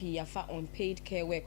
Yafa unpaid care work.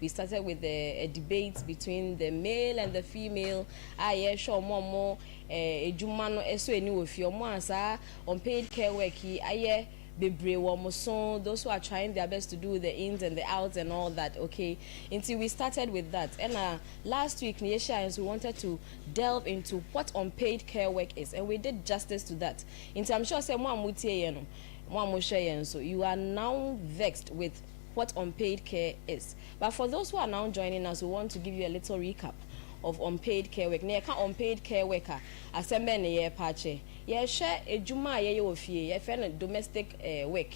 We started with a debate between the male and the female. Yeah, sure, more ejuma no eso eni wo fi omo asa unpaid care work. Yeah, bebre wo so those who are trying their best to do the ins and the outs and all that. Okay, until we started with that. And last week, Niesha, we wanted to delve into what unpaid care work is, and we did justice to that. Until I'm sure say mo amutie no, mo amushe so you are now vexed with what unpaid care is. But for those who are now joining us, we want to give you a little recap of unpaid care work. Now, unpaid care worker, asembe ne ye pache. Ye share ejuma ye ofie, ye friend domestic work.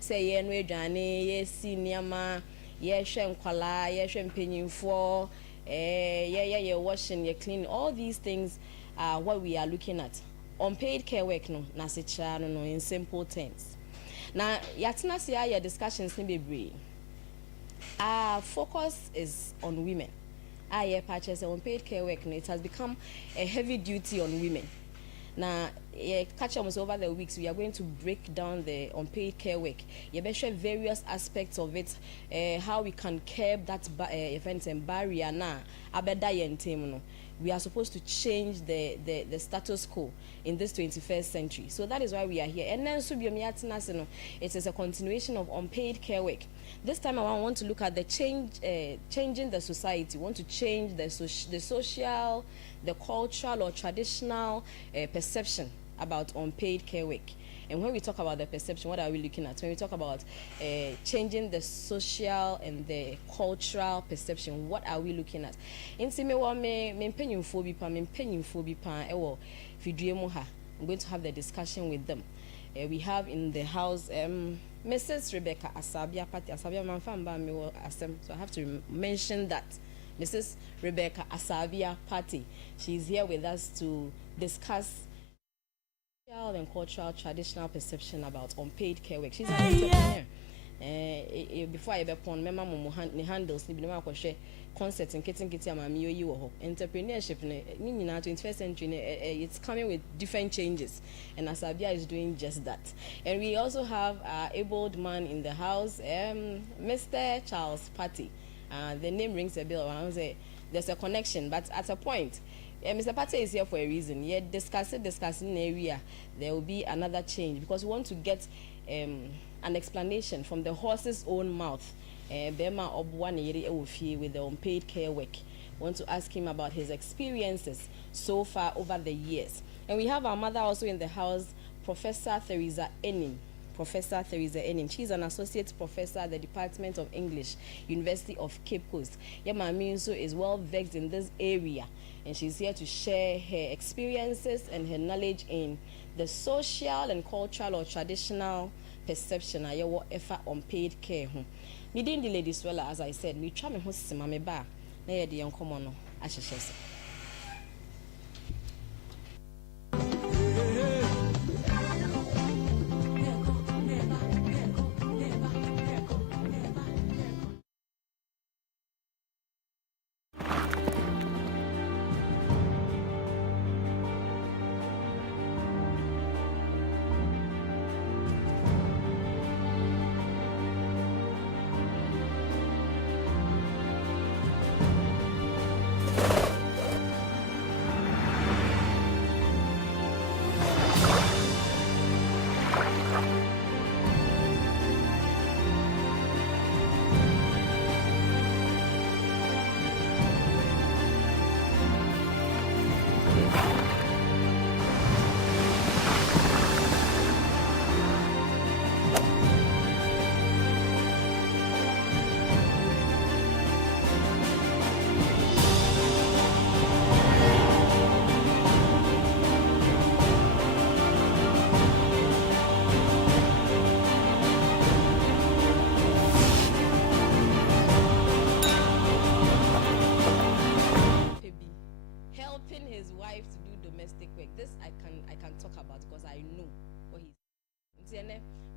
Say ye no edwane, ye si niama, ye share nkwala, ye share mpenyimfo, ye washing, ye cleaning. All these things are what we are looking at. Unpaid care work no, na secha no in simple terms. Now, yatina siya your discussions ni bebre. Our focus is on women. Our purchase unpaid care work. It has become a heavy duty on women. Now, catch us over the weeks. We are going to break down the unpaid care work. You share various aspects of it. How we can curb that event and barrier. Now, we are supposed to change the status quo in this 21st century. So that is why we are here. And then it is a continuation of unpaid care work. This time I want to look at the changing the society. We want to change the social, the cultural or traditional perception about unpaid care work. And when we talk about the perception, what are we looking at? When we talk about changing the social and the cultural perception, what are we looking at? In I'm going to have the discussion with them. We have in the house Mrs. Rebecca Asabia Party. Asabia Manfamba me asem. So I have to mention that. Mrs. Rebecca Asabia Party. She's here with us to discuss and cultural traditional perception about unpaid care work. She's an entrepreneur. Before I upon mema mo handles ni binema kwhwe concept and kitchen amami yi wo ho entrepreneurship ni na 21st century it's coming with different changes, and Asabia is doing just that. And we also have our abled man in the house, Mr. Charles Patty. The name rings a bell. I say there's a connection, but at a point Mr. Pate is here for a reason. Yet discussing area, there will be another change because we want to get an explanation from the horse's own mouth. Bema Obwane with the unpaid care work. We want to ask him about his experiences so far over the years. And we have our mother also in the house, Professor Theresa Enin. Professor Theresa Enin. She's an associate professor at the Department of English, University of Cape Coast. Yama Minso is well versed in this area, and she's here to share her experiences and her knowledge in the social and cultural or traditional perception of your effort on paid care. Me didn't delay this well, as I said, me try me host my bar. Na the young common asheshes.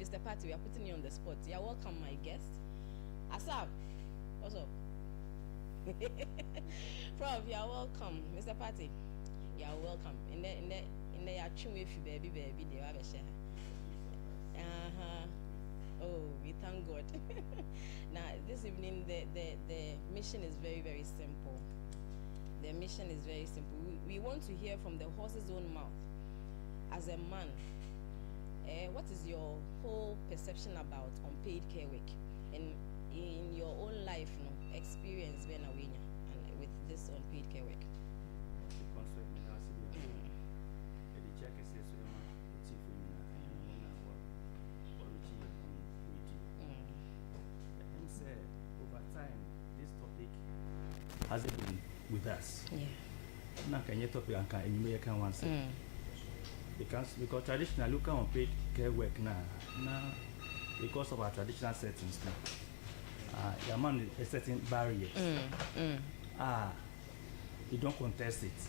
Mr. Patty, we are putting you on the spot. You're welcome, my guest. Asap, what's up? Prof, you're welcome. Mr. Patty, you're welcome. In the actual with you, baby, they have a share. Oh, we thank God. Now, this evening, the mission is very, very simple. The mission is very simple. We want to hear from the horse's own mouth. As a man, what is your whole perception about unpaid care work? And in your own life, no, experience being a winner and with this unpaid care work? Over time, this topic has been with us. Yeah. Now, can you topic and you can one say? Because traditionally, look on paid care work now because of our traditional settings now. Your man is setting barriers. You don't contest it.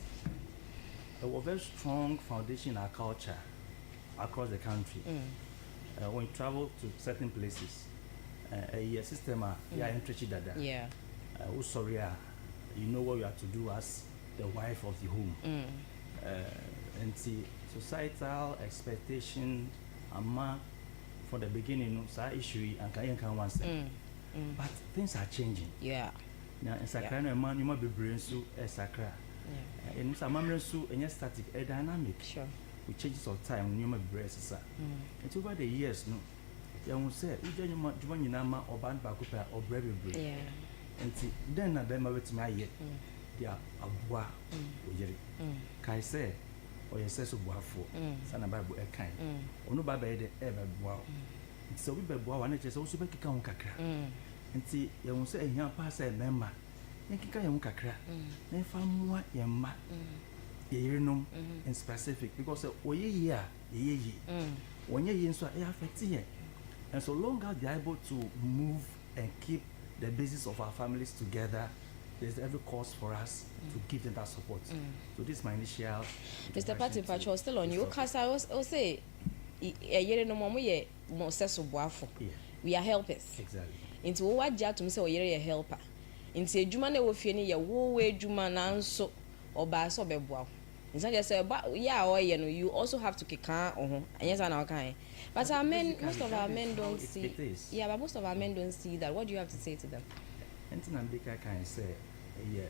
There was a very strong foundation in our culture across the country. When you travel to certain places, a system interested that. Yeah. Sorry, you know what you have to do as the wife of the home. And see societal expectation, from the beginning, so issue and can one say. But things are changing. Yeah. Now in Sakra, no man, you might be brain so a Sakra. In some members so and static, a dynamic. Sure. With changes of time, you might be braces. And over the years, no. You won't say, you don't join your nama or band back or brave. Yeah. And see, then I bema with my yet. They are a bois. Kai say, or your sense of waffle, son of Bible a kind. Or no baby ever wow. So we be bow and it is also back a kakra. And see, you won't say, young pass a member. Yankika young kakra. Then found what your ma. You know, in specific, because when you when you're in so affected. And so long as they're able to move and keep the basis of our families together, there's every cause for us to give them that support. So this is my initial. Mr. Patrick Patrick, still on you. Because I was say, a year no more, more successful. We are helpers. Exactly. Into what job to me say, you're a helper. Into a Jumane of your way, Juman, so or bass or bebois. Instead, you say, but yeah, or you also have to kick car or yes, and our kind. But our men, most of our men don't see. Yeah, but most of our men don't see that. What do you have to say to them? Anything Ambika can say, yeah,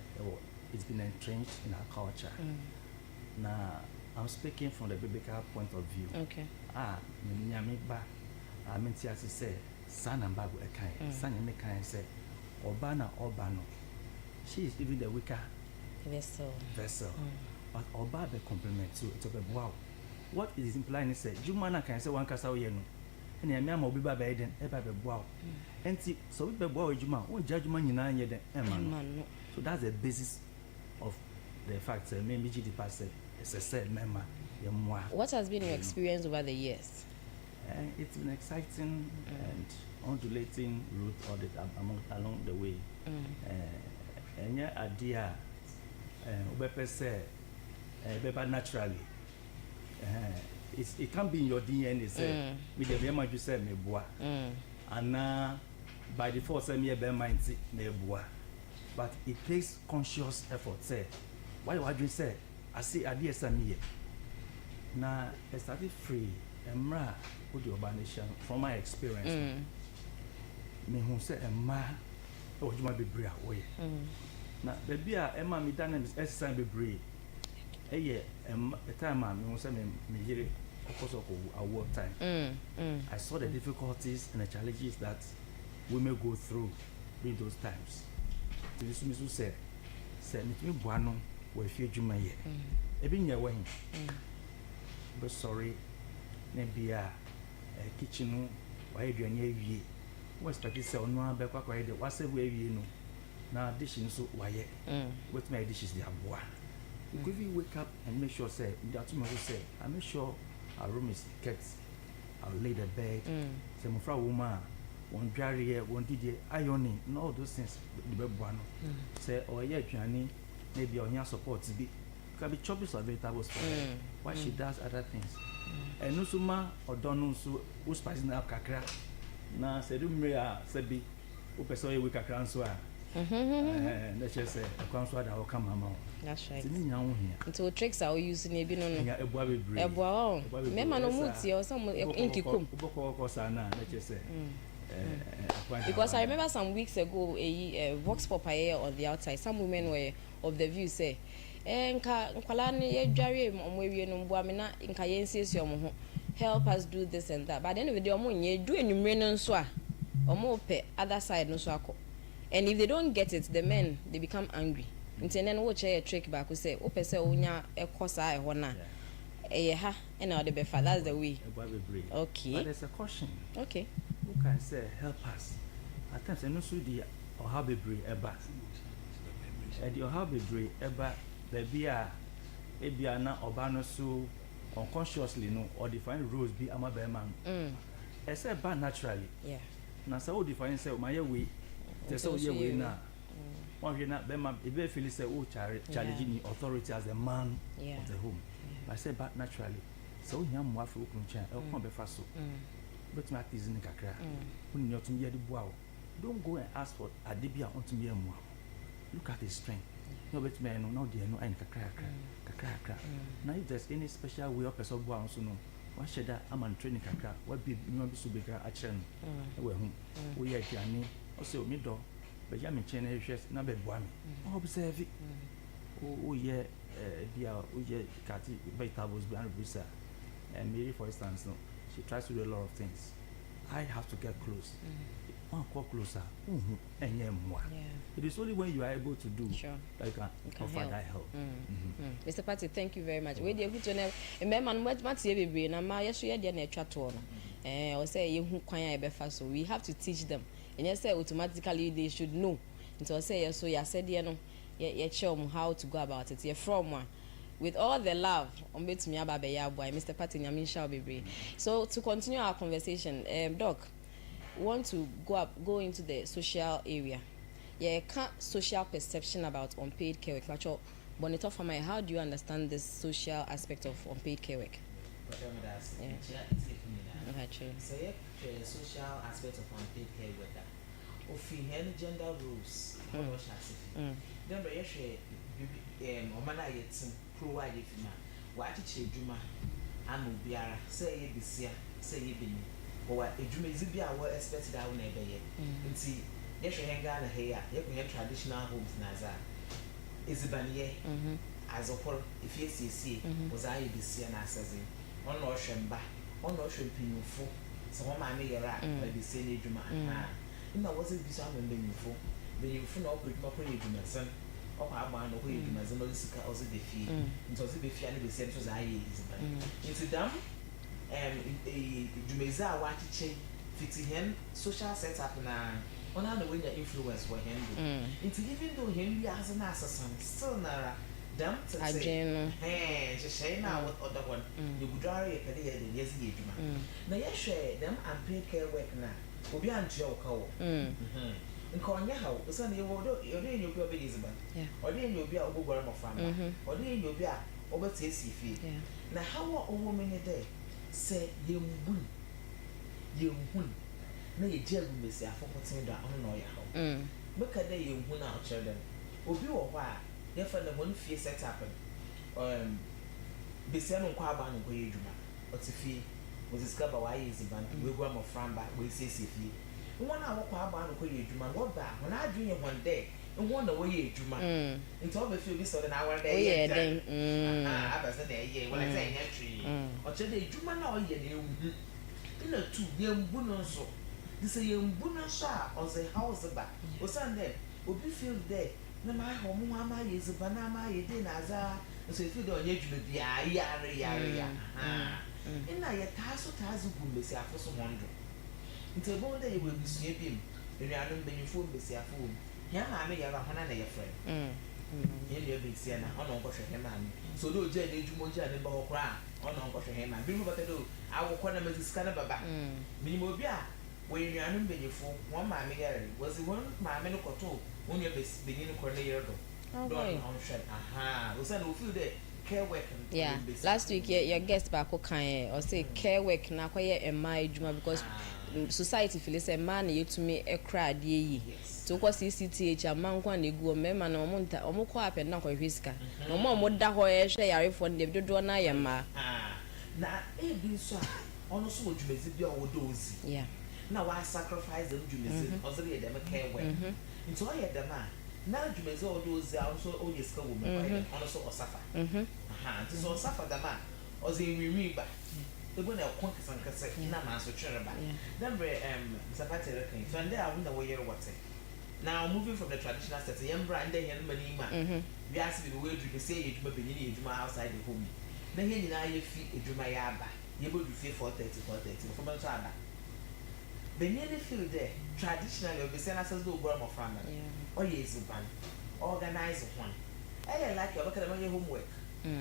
it's been entrenched in our culture. Now, I'm speaking from the biblical point of view. Okay. Nyamiba, I mean, to say, son and babu a kind, son and make kind say, Obana, she is even the weaker vessel. But Oba be compliment to it. Wow. What is implying is that Jumana can say one cast away, and the Yama will be by then, ever be wow. And see, so we be wow, Juma, won't judge man in 9 years, Emma. So that's the basis of the fact that maybe the pastor is a said member. What has been your experience over the years? It's been exciting and undulating route along the way. And yeah, idea, Ubepe say, but naturally, it can be in your DNA. Say, with the very much you say, me bois, and by default, say me a bear mind, me bois. But it takes conscious effort. Say, why would you say? I see ideas me. Now, I started free and mra with the urbanization from my experience. Me who say a ma, oh, you might be brave away. Now, the beer, Emma, me done is exercise be brave. A time I was saying, because of our work time. I saw the difficulties and the challenges that we may go through during those times. To this, Miss said, "Send me Buano, where few Juma ye. A being your way. But sorry, maybe a kitchen, why do you ye? What's that? This on one back, what's the way you know? Now, dishing so why, with my dishes, they are bois. If we wake up and make sure, say, I make sure our room is kept, I'll lay the bed, say, my friend, woman, one barrier, one DJ, ironing, and all those things, the bed one. Say, oh, yeah, Johnny, maybe on your support to be, can be choppers or vegetables for her. Why she does other things. And no suma or don't know who's passing out kakra. Now, say, do me, say, be, who persuade we kakran so. Let's just say a consort that will come among. That's right. Here. Until tricks are using a bin on a boy. A boy. Remember no muti or some inky kum. Let's just say. Because I remember some weeks ago a vox popeye on the outside. Some women were of the view say, help us do this and that. But then with the money, do any men so other side no so. And if they don't get it, the men they become angry. And then watch a trick back who say, "Oh, say unya a cosa hona." Ha, and now the befa. That's the way. Okay. But there's a caution. Okay. Who can say help us? At times, I know so the or how be brave ever. And the how be brave ever. Baby, Ebiana or Bano so unconsciously no or define rules be ama beman. Except bad naturally. Yeah. Now so define say my way. There's so your way now. One year not beman. If they feel say oh challenging the authority as a man of the home. I say bad naturally. So yam wafu kuncha. El come be faso. But my is in the kakra. When you're to hear the wow. Don't go and ask for a debia unto me. Look at his strength. No, but man, no, dear, no, and kakra. Now, if there's any special way of a sub one, so no, what should that I'm on training kakra? What be no be so big a chen? We are here, also middle, but Yami Chen is not bad one. Observe it. Oh, yeah, dear, oh, yeah, Cathy, vegetables, behind Brisa. And Mary, for instance, no, she tries to do a lot of things. I have to get close. One call closer, and more. It is only when you are able to do that you can offer that help. Mr. Patty, thank you very much. We dear good to know a man much every and my yesterday dear nature to or say you quite so we have to teach them. And yes, say automatically they should know. Until say so you said you know show them how to go about it. You're from one. With all the love on bit me about boy, Mr. Patty Yamin shall be. So to continue our conversation, Doc, want to go into the social area. Yeah, social perception about unpaid care work. But Bonito for my, how do you understand this social aspect of unpaid care work? So yeah, social aspect of unpaid care work. Of gender rules. Then we share omana yetin pro wide fima. What teach juma anu biara say ye bisia say ye bini. Or a juma is be our expected our neighbor yet. Yes, you hang on here, you can have traditional homes Naza. Is a banier as a whole, if you see, was I be seen as on ocean back, on ocean pinful, so one man may rat, maybe say Juma. In the was it be some meaningful, when you feel up with my pretty son, or I want to wait as a Mosika or the fee, and so the fee and the same as I is. It's a dumb and a Jumeza watch chain, fixing him, social setup now. On the way the influence for him. It's even though him as an assassin, still nara, damn to say, hey, just say now what other one, you would already a day and yes, you do. Now, yes, share them unpaid care work now, will be on joke. And calling your house, the son you will do, you're in your Elizabeth, or then you'll be a woman of family, or then you'll be over tasty feet. Now, how a woman a day say, you win. Na ye jẹ gbèsè afọkọtìn do àwọn náà yà hó. Bẹ́ẹ̀ kẹ́dẹ́ yẹ hu náà ọ̀kyerẹ́ dẹ́m. Obi wọ̀ hɔ a yẹ fẹ́ na wọ́n fie set up bèsè no nkọ́ aba no nkọ́ yẹ edwuma. Ọtí fie, wọ́n sika ba wàá yẹ eziban, wọ́n egu ama framba, wọ́n esiesie fie. Wọ́n a wɔkọ́ aba no nkọ́ yẹ edwuma, wọ́n ba wọ́n adwene yẹ wɔn dɛ wọ́n na wɔyɛ edwuma. Nti wọ́n bɛ fie obi sọ̀rọ̀ na awɔre dɛ yɛ dɛn. Abɛsɛ dɛ ɛyɛ wɔn ɛsɛ ɛnyɛ twii. Ọ̀kyerẹ́ dɛ edwuma na ɔyɛ na ewu. Ɛna tu yɛ mbu no nso. This is a bunasha or the house about. O Sunday, Obi feel there. No, my home, mamma is a banana, you did Naza. So if you don't yet be a yara. And I a tasso tazu gumbes after some wonder. Until one day will be sleeping. The random being full be a fool. Young mamma, you have a hundred your friend. You big Siena, on Uncle Him. So do Jenny Jumoja and Bow Cra on Uncle Him. Bring what I do. I will call them as a scannababa. Minimobia. When you are not being full, one mammy was the one mammy no coto, when you're beginning to corner your door. Aha, was that feel the care work. Yeah, last week your guest back or say care work now quite a my juma because society feels a man you to me a crowd ye. to ko CCTH amankwa na egu mema na omo ko apɛ na ko hwiska na omo da ho hwɛ yarefo ne dodo na yɛ ma na ebi so a ono so wodwumezi bi a wodo ozi yeah na wa sacrifice them dwumezi ozere yɛ dem kai we nti o yɛ dem a na dwumezi o do ozi a so o yɛ ska wo me ono so osafa nti so osafa dem a ozi wiwi ba ebo na ko kasankasa na ma so twere ba then Mr. Patrick reckon so and there I wonder where you're what now moving from the traditional setting yembra and then money ma we ask me the way you say you be ni ejuma outside the home then here na ye fi ejuma ya aba ye bo du fi 4:30 for me to aba the nearly feel there traditionally we say na says do obura mo family or yes ban organize one I like you look at your homework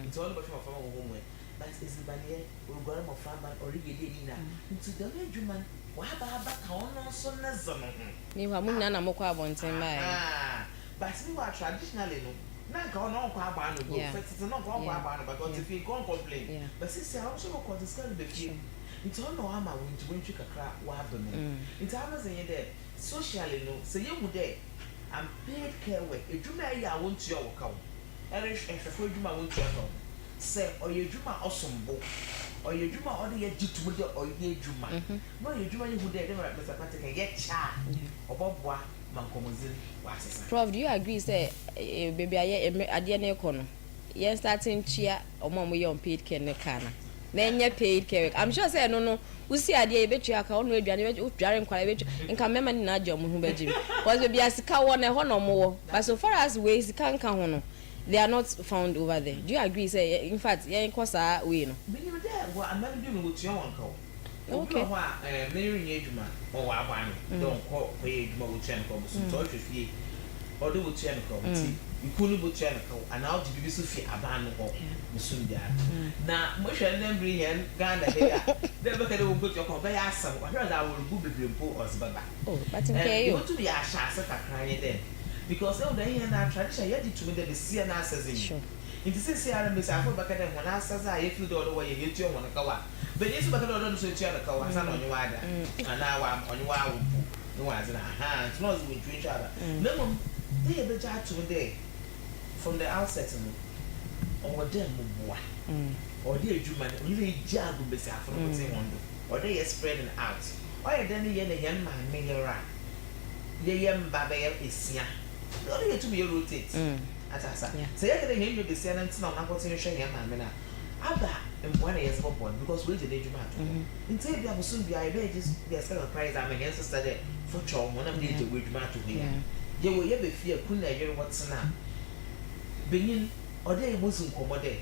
it's all about your homework but is the ban here obura mo family or you dey na into the ejuma wa ba ka ono so na zono ni wa mu na mo kwa abonten mai but we were traditionally no na ka ono kwa aba no go first no kwa aba no because if you go complain but since I also go to school be fie it's all no ama we ntwe kakra wa ba no it's Amazon ye there socially no say you would there and paid care work edwuma ya won to your work out ere hwefo edwuma won to your say oyedwuma osombo oyedwuma ode ye gitumu de oye edwuma no oyedwuma ye hu de Mr. Patrick ye cha obobwa mankomozin wasesa Prof, do you agree say baby aye ade na ekono ye starting chia omo ye unpaid care ne kana na enye paid care I'm sure say no usi ade e betua ka ono aduane be dware nkwara betua nka mema ni na agye omo hu bagim because baby asika wo na ho no mo wo but so far as we sika nka ho no they are not found over there. Do you agree say in fact ye nkosa we no me you there what am I doing with your one call okay Mary Eduma or Wabano don't call pay Eduma with Chanico so touch with ye or do with Chanico you couldn't with Chanico and now to be Sophia Abano or Musundia now much and then bring in Ganda here then look at the book your convey ask some I heard I will go be or Baba but okay you want to be a shasa crying then because all day and our tradition yet to me the sea and answers in sure it is CRM is I back at them when I says I feel the other way you hit your one kawa but it's back on so chair the kawa on your water and now I'm on your wow no one's in our hands not with each other no they be chat to day from the outset or them or they do man really jab with the from what they want or they are spreading out or then the young man may around the young baby is yeah don't to be rotate atasa say you can hear the say na na continue share him man aba one years born because we dey juma to until bia bosun bia e be just be a second prize am against sister there for chow one of the we juma to here ye wo ye be fie kun na yere what na benin ode bosun komode e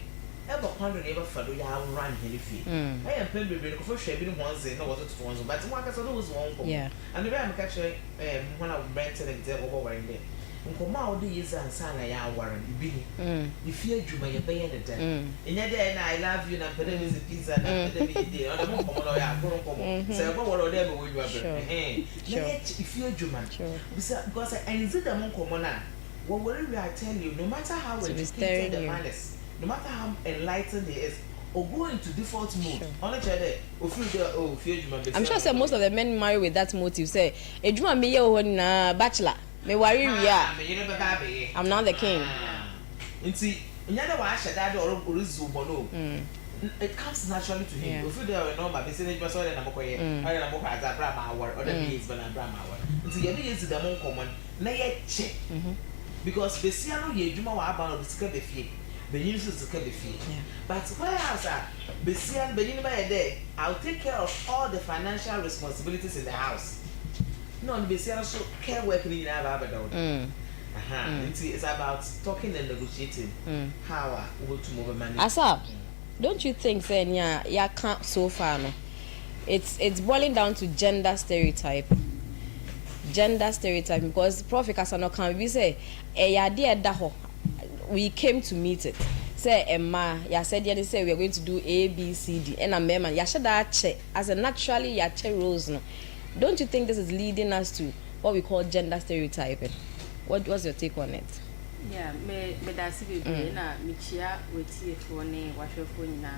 ba kwando ne ba fado ya run here fie I am pen bebe ko for share bi no one say na what to one but one ka so those one come and the way am catch when I went to the over wearing there nkoma odi yeza ansana ya awaren ibini ifie adwuma ye beye ne den enya dey na I love you na pede me pizza na pede me dey o mo komo no ya akoro komo say go woro dey me wo dwa be ifie adwuma because enzi dem nkomo na wo worry we I tell you no matter how educated the man is no matter how enlightened he is or go into default mode only try there o feel there oh fie adwuma I'm sure say most of the men marry with that motive say adwuma me ye ho na bachelor me worry we are I'm now the king nti nyada wa ahye dad or orizu bono it comes naturally to him if you are normal be say na so na mokoye or na mokwa za bra ma war or the is bana bra ma war nti ye be yezi dem nkomon na ye che because besia no ye adwuma wa aba no sika be fie be yin so sika be fie but where else besia be yin ba ye there I'll take care of all the financial responsibilities in the house. No, so care work in it's about talking and negotiating how we to move money. Asa, don't you think then yeah can't so far no? It's boiling down to gender stereotype. Gender stereotype because Prophet Kasano can we say we came to meet it. Say Emma, ya said you say we are going to do A, B, C, D, and a man, ya should check as a naturally ya check rules no. Don't you think this is leading us to what we call gender stereotyping? What's your take on it? Yeah, me that's it. Na michia weti efone wahwefo nyina.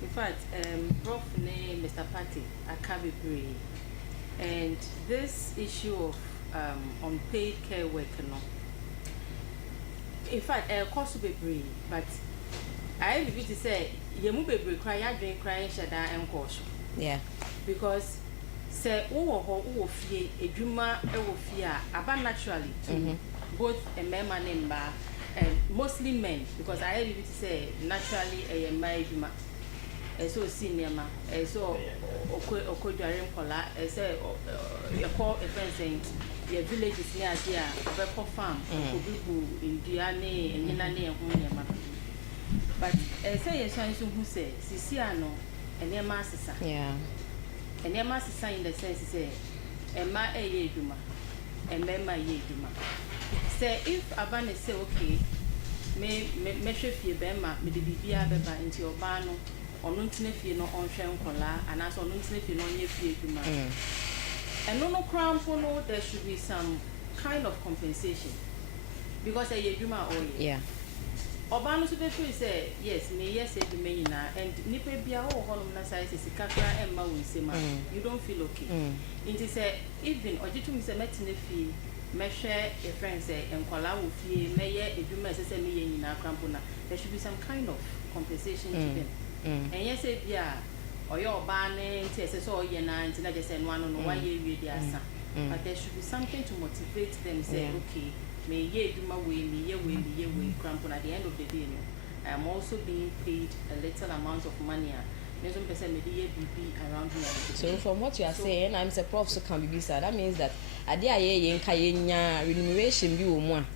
In fact, Prof ne Mr. Patty akabebre, and this issue of unpaid care work no. In fact, cost be brave, but I believe to say you move be brave cry, you drink crying shada and cost. Yeah. Because say who fear a drama fear about naturally to both a man and and mostly men, because I believe to say naturally a married man. So senior ma, so Okojarim Kola, say you call a friend saying your village is near here, a farm, Obubu, Indiane, and Yanani and Hunyama. But say a chance who say, Siciano, and your master, Yeah. and your master sign in the sense say, and my a ye duma, and then my ye duma. Say if Abane say, okay, may measure your bema, may the Bibia beba into your bano. On Nuntinefie no on Shem Kola, and as on Nuntinefie no near Fiuma. And no crown for no, there should be some kind of compensation. Because a Yuma only. Yeah. Obano Super say, yes, may yes, a Dumena, and Nipebia or Holomna size is a Kakra and Mawusema. You don't feel okay. It is a even or Jitum is a Metinefi, measure a friend say, and Kola will fee, may a Duma as a million in our crampona. There should be some kind of compensation to them. And yes, yeah, or your banning, tests or your nine, and I just said one on 1 year with their son. But there should be something to motivate them, say, okay, may ye do my way, me ye way, crampon at the end of the day. I am also being paid a little amount of money. Maybe around here. So from what you are saying, I'm surprised to come be sad. That means that a dear ye in remuneration be one.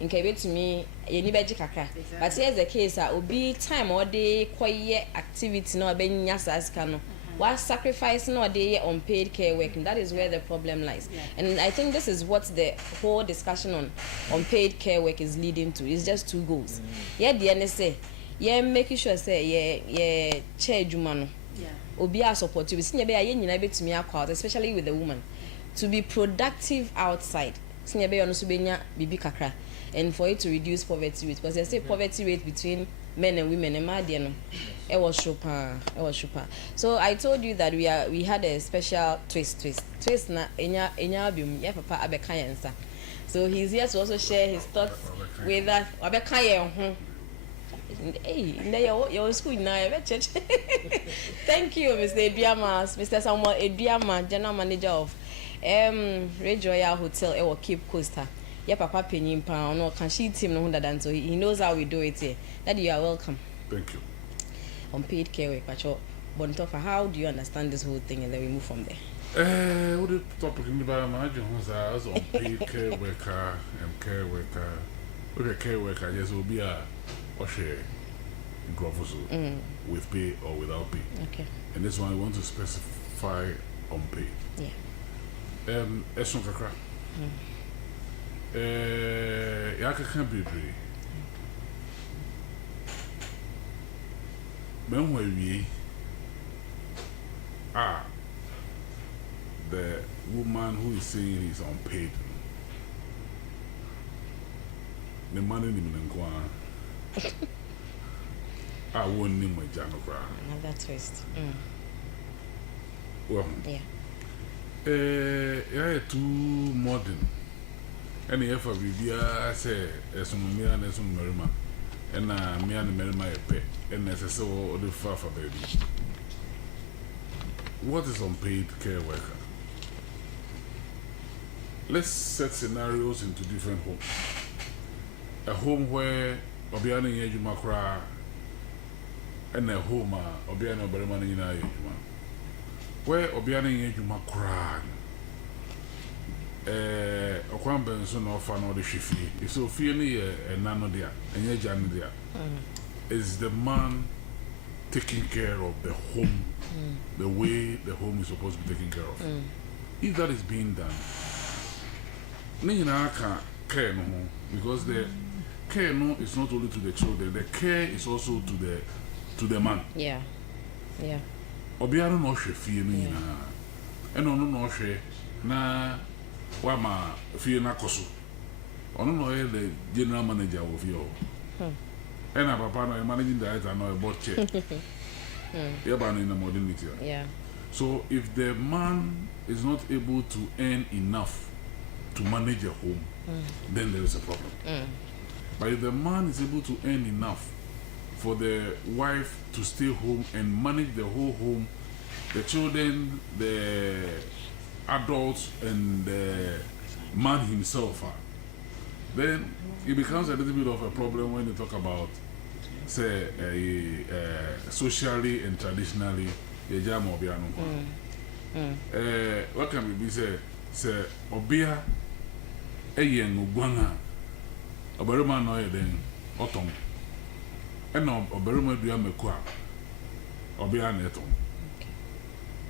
In to me, you need kakra. But here's the case: obi time or day quiet activity no being yasas cano. What sacrifice no day unpaid care work, and that is where the problem lies. And I think this is what the whole discussion on unpaid care work is leading to. It's just two goals. Yeah, the NSA, yeah, making sure say yeah chair jumano. Obi a support you. Senior be a yen able to me out, especially with the woman, to be productive outside. Senior be on subenya bibi kakra. And for it to reduce poverty rate, because they say poverty rate between men and women, it was super. So I told you that we had a special twist na enya bium ya papa abekayensa. So he's here to also share his thoughts with us. Abekayen hey, your school now, church. Thank you, Mr. Ediama, Mr. Samuel Ediama, General Manager of Rejoya Hotel or Cape Costa. Yeah, Papa Penny Pound or can she team no that so he knows how we do it here. Daddy, you are welcome. Thank you. Unpaid care work, but how do you understand this whole thing and then we move from there? What the topic in the Bible was unpaid care worker and care worker. Okay, care worker, yes, will be a share with pay or without pay. Okay. And this one I want to specify unpaid. Yeah. Esson kakra. Yaka can't be brave. When we the woman who is saying he's unpaid, the money in the I won't name my Janokra. Another twist. Well, yeah, too modern. And if I be I say, as me and as Merima, and me and Merima a pet, and as I saw the Fafa baby. What is unpaid care worker? Let's set scenarios into different homes. A home where Obiani Yejuma cry, and a home Obiani Oberimani in Ayejuma. Where Obiani Yejuma cry. Okwan Benson or fan or the Shifi. If so, feeling a nano there, and your Jan there is the man taking care of the home the way the home is supposed to be taken care of. If that is being done, Nina can't care no more because the care no is not only to the children, the care is also to the man. Yeah. Obiano no Shifi, and no she na. Wama fie na koso ono no the general manager of you and papa no managing director no about check Yeah. So if the man is not able to earn enough to manage a home, then there is a problem. But if the man is able to earn enough for the wife to stay home and manage the whole home, the children, the adults, and the man himself, then it becomes a little bit of a problem when you talk about, say, socially and traditionally, what can we be say, Obia, a young Ugwana, a very man, no, then, Otom, and no, a very much do a qua, Obia Netom.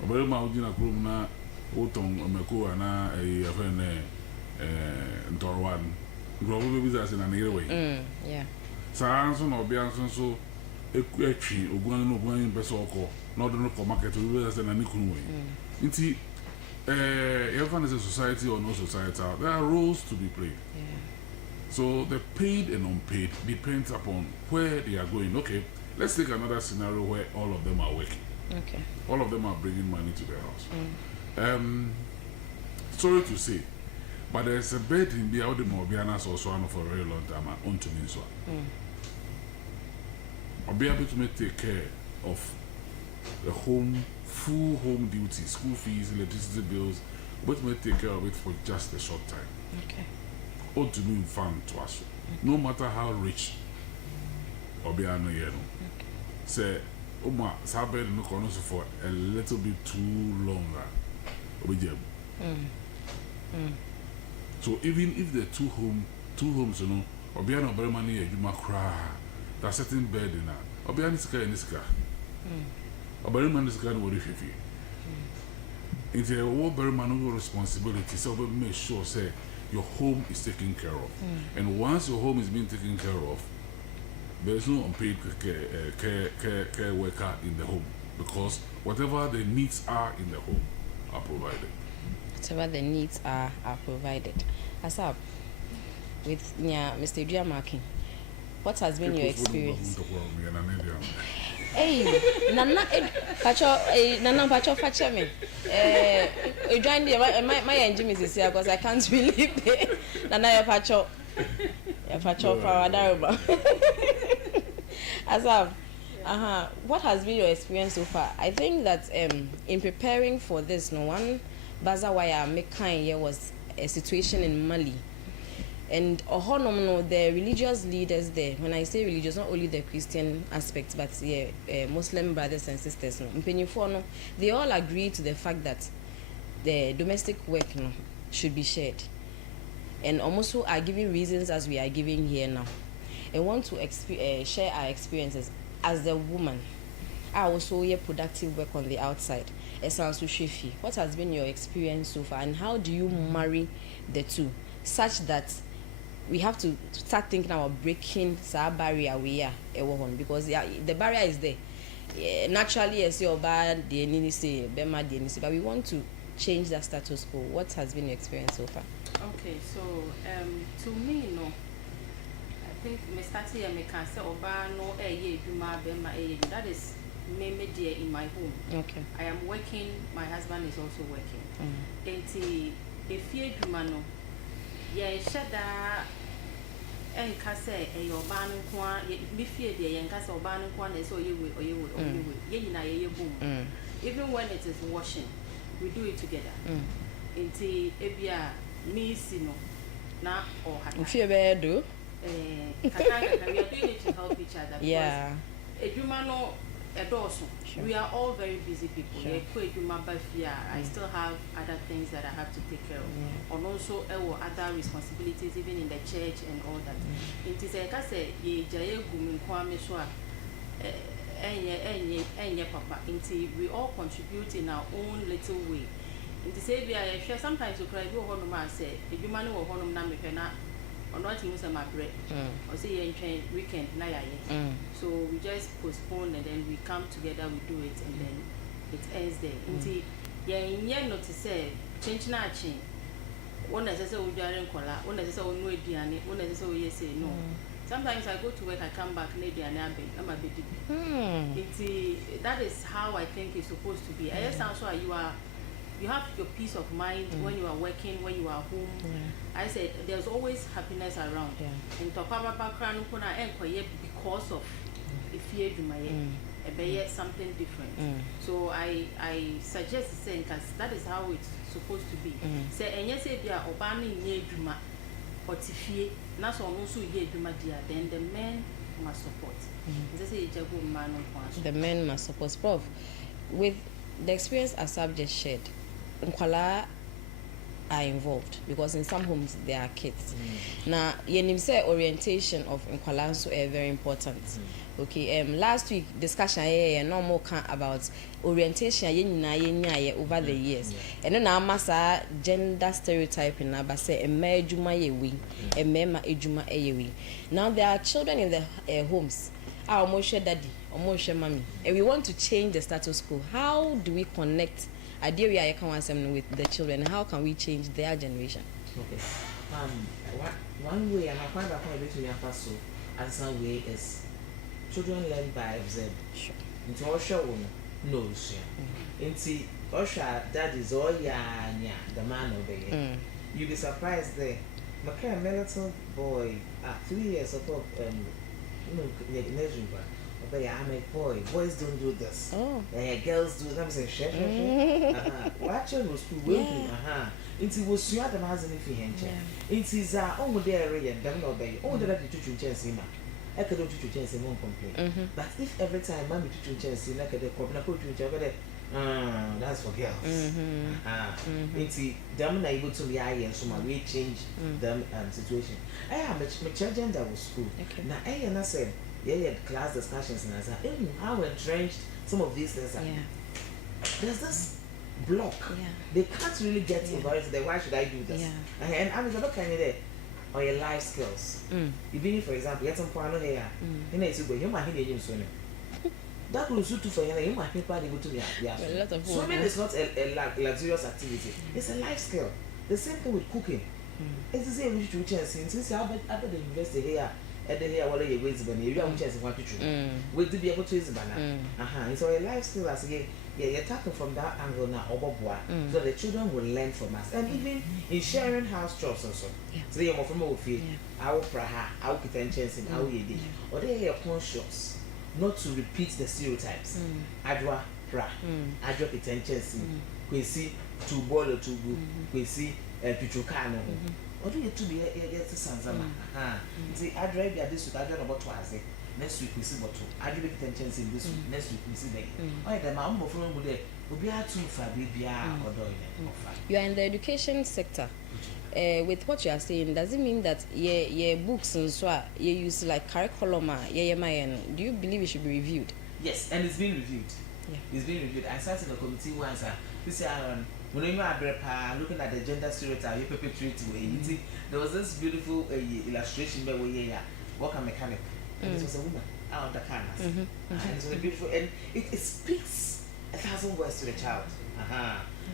A very much in a group na Otom, a Mekua, and a friend, Dorwan. Grow babies as in an airway. Yeah. Sans or Bianson so a tree or going in Besoko, not in the market to be as an unequal way. Indeed, everyone is a society or no society, there are roles to be played. So the paid and unpaid depends upon where they are going. Okay, let's take another scenario where all of them are working. Okay. All of them are bringing money to their house. Sorry to say, but there's a bed in the Audi Mobiana so for a very long time on to me. So I'll be able to take care of the home, full home duties, school fees, electricity bills, but may take care of it for just a short time. Okay. Ought to be fun to us. No matter how rich Obiano Yeno. Say, Oma Sabed no corner for a little bit too longer. So even if the two homes, you know, Obiano Bermani, you might cry. That certain bed in that. Obiano is in this car. Oberman is going to feel. It's a war Berman responsibility, so we make sure say your home is taken care of. And once your home is being taken care of, there's no unpaid care worker in the home because whatever the needs are in the home are provided. Whatever the needs are provided. As up with Mr. Diamaki, what has been your experience? Hey, Nana, Pacho, fetch me. You joined my engine is here because I can't believe it. Nana, Pacho for our As of, what has been your experience so far? I think that in preparing for this, no one baza why making here was a situation in Mali. And the religious leaders there, when I say religious, not only the Christian aspect, but Muslim brothers and sisters, they all agree to the fact that the domestic work should be shared. And almost are giving reasons as we are giving here now. I want to share our experiences as a woman. I also hear productive work on the outside. What has been your experience so far, and how do you marry the two such that we have to start thinking about breaking that barrier we are because the barrier is there. Naturally, as you're bad, but we want to change that status quo. What has been your experience so far? Okay, so to me, I think me starting here, me can say oba no that is me dear in my home. Okay. I am working. My husband is also working. If you no, shada and kase your ban kwa be fear the and kase or ban kwa so you boom. Even when it is washing, we do it together. Inti ebia me sino na or hata. If you bear do we are doing it to help each other. Yeah. We are all very busy people. I still have other things that I have to take care of. And also other responsibilities even in the church and all that. It is like I say, we all contribute in our own little way. Sometimes you cry, go home and say, if you money will home or not use my bread or say weekend so we just postpone and then we come together, we do it and then it ends there. Not to say change na change. One necessary we are in kola, one necessary we know one necessary we say no. Sometimes I go to work, I come back, maybe I'm a bit. That is how I think it's supposed to be. I just answer you are you have your peace of mind when you are working, when you are home. I said there's always happiness around. And to papa background because of if you do my something different. So I suggest saying because that is how it's supposed to be. Say and yes, if you are obani ye juma or tifie, na so also ye juma dia, then the men must support. The men must support. Prof, with the experience Asab just shared, Nkwala are involved because in some homes there are kids. Now, you say orientation of Nkwala so very important. Okay, last week discussion no more about orientation over the years. And then now massa gender stereotyping na say now there are children in the homes. Almost daddy, almost mommy. And we want to change the status quo. How do we connect with the children? How can we change their generation? Okay. One way, and I find that point between so and some way is children learn by observing. Sure. Into Osha knows. Into Osha, that is all the man over here. You'll be surprised there. My little boy, 3 years ago, but I'm a boy. Boys don't do this. Girls do. I'm saying, chef. Watch your school. Into was sure them has anything hench. Into own area, don't obey. All the teacher chance him. I could do chance and won't complain. But if every time mommy teacher chance, like a corner coach, that's for girls. Into them able to be and so my way change the situation. I am a gender was school. Now I said. Yeah, class discussions and I said, how entrenched some of these things are. There's this block. They can't really get over it. Then why should I do this? And I'm not kind of there. Or your life skills. Even for example, you have some piano here. You know, you might hear you swimming. That will suit for you. You might be able to be. Swimming is not a luxurious activity. It's a life skill. The same thing with cooking. It's the same with teaching. Since I bet the university here. And then here, what are you waiting for? You don't chance what to do. Will to be able to use banana. And so a life skill as again, you're tackling from that angle now, so the children will learn from us. And even in sharing house chores also. So you're more from our field, our praha, our chance in our yedi. Or they are conscious not to repeat the stereotypes. Adwa pra, adwa kitchen, we see two boil or two good, we see a pichucano. Or do you to be a Sanzama? See, I drive this week, I don't know about twice. Next week we see what I do get 10 chances in this week. Next week we see them. Why the mom of them would be too far, baby, or doing. You are in the education sector. With what you are saying, does it mean that your books and so you use like curriculum? Do you believe it should be reviewed? Yes, and it's been reviewed. It's been reviewed. I sat in a committee once. This year, when you are looking at the gender stereotype you perpetrate way, there was this beautiful illustration where we work a mechanic, and it was a woman out of the canvas, and it was beautiful, and it speaks 1,000 words to the child.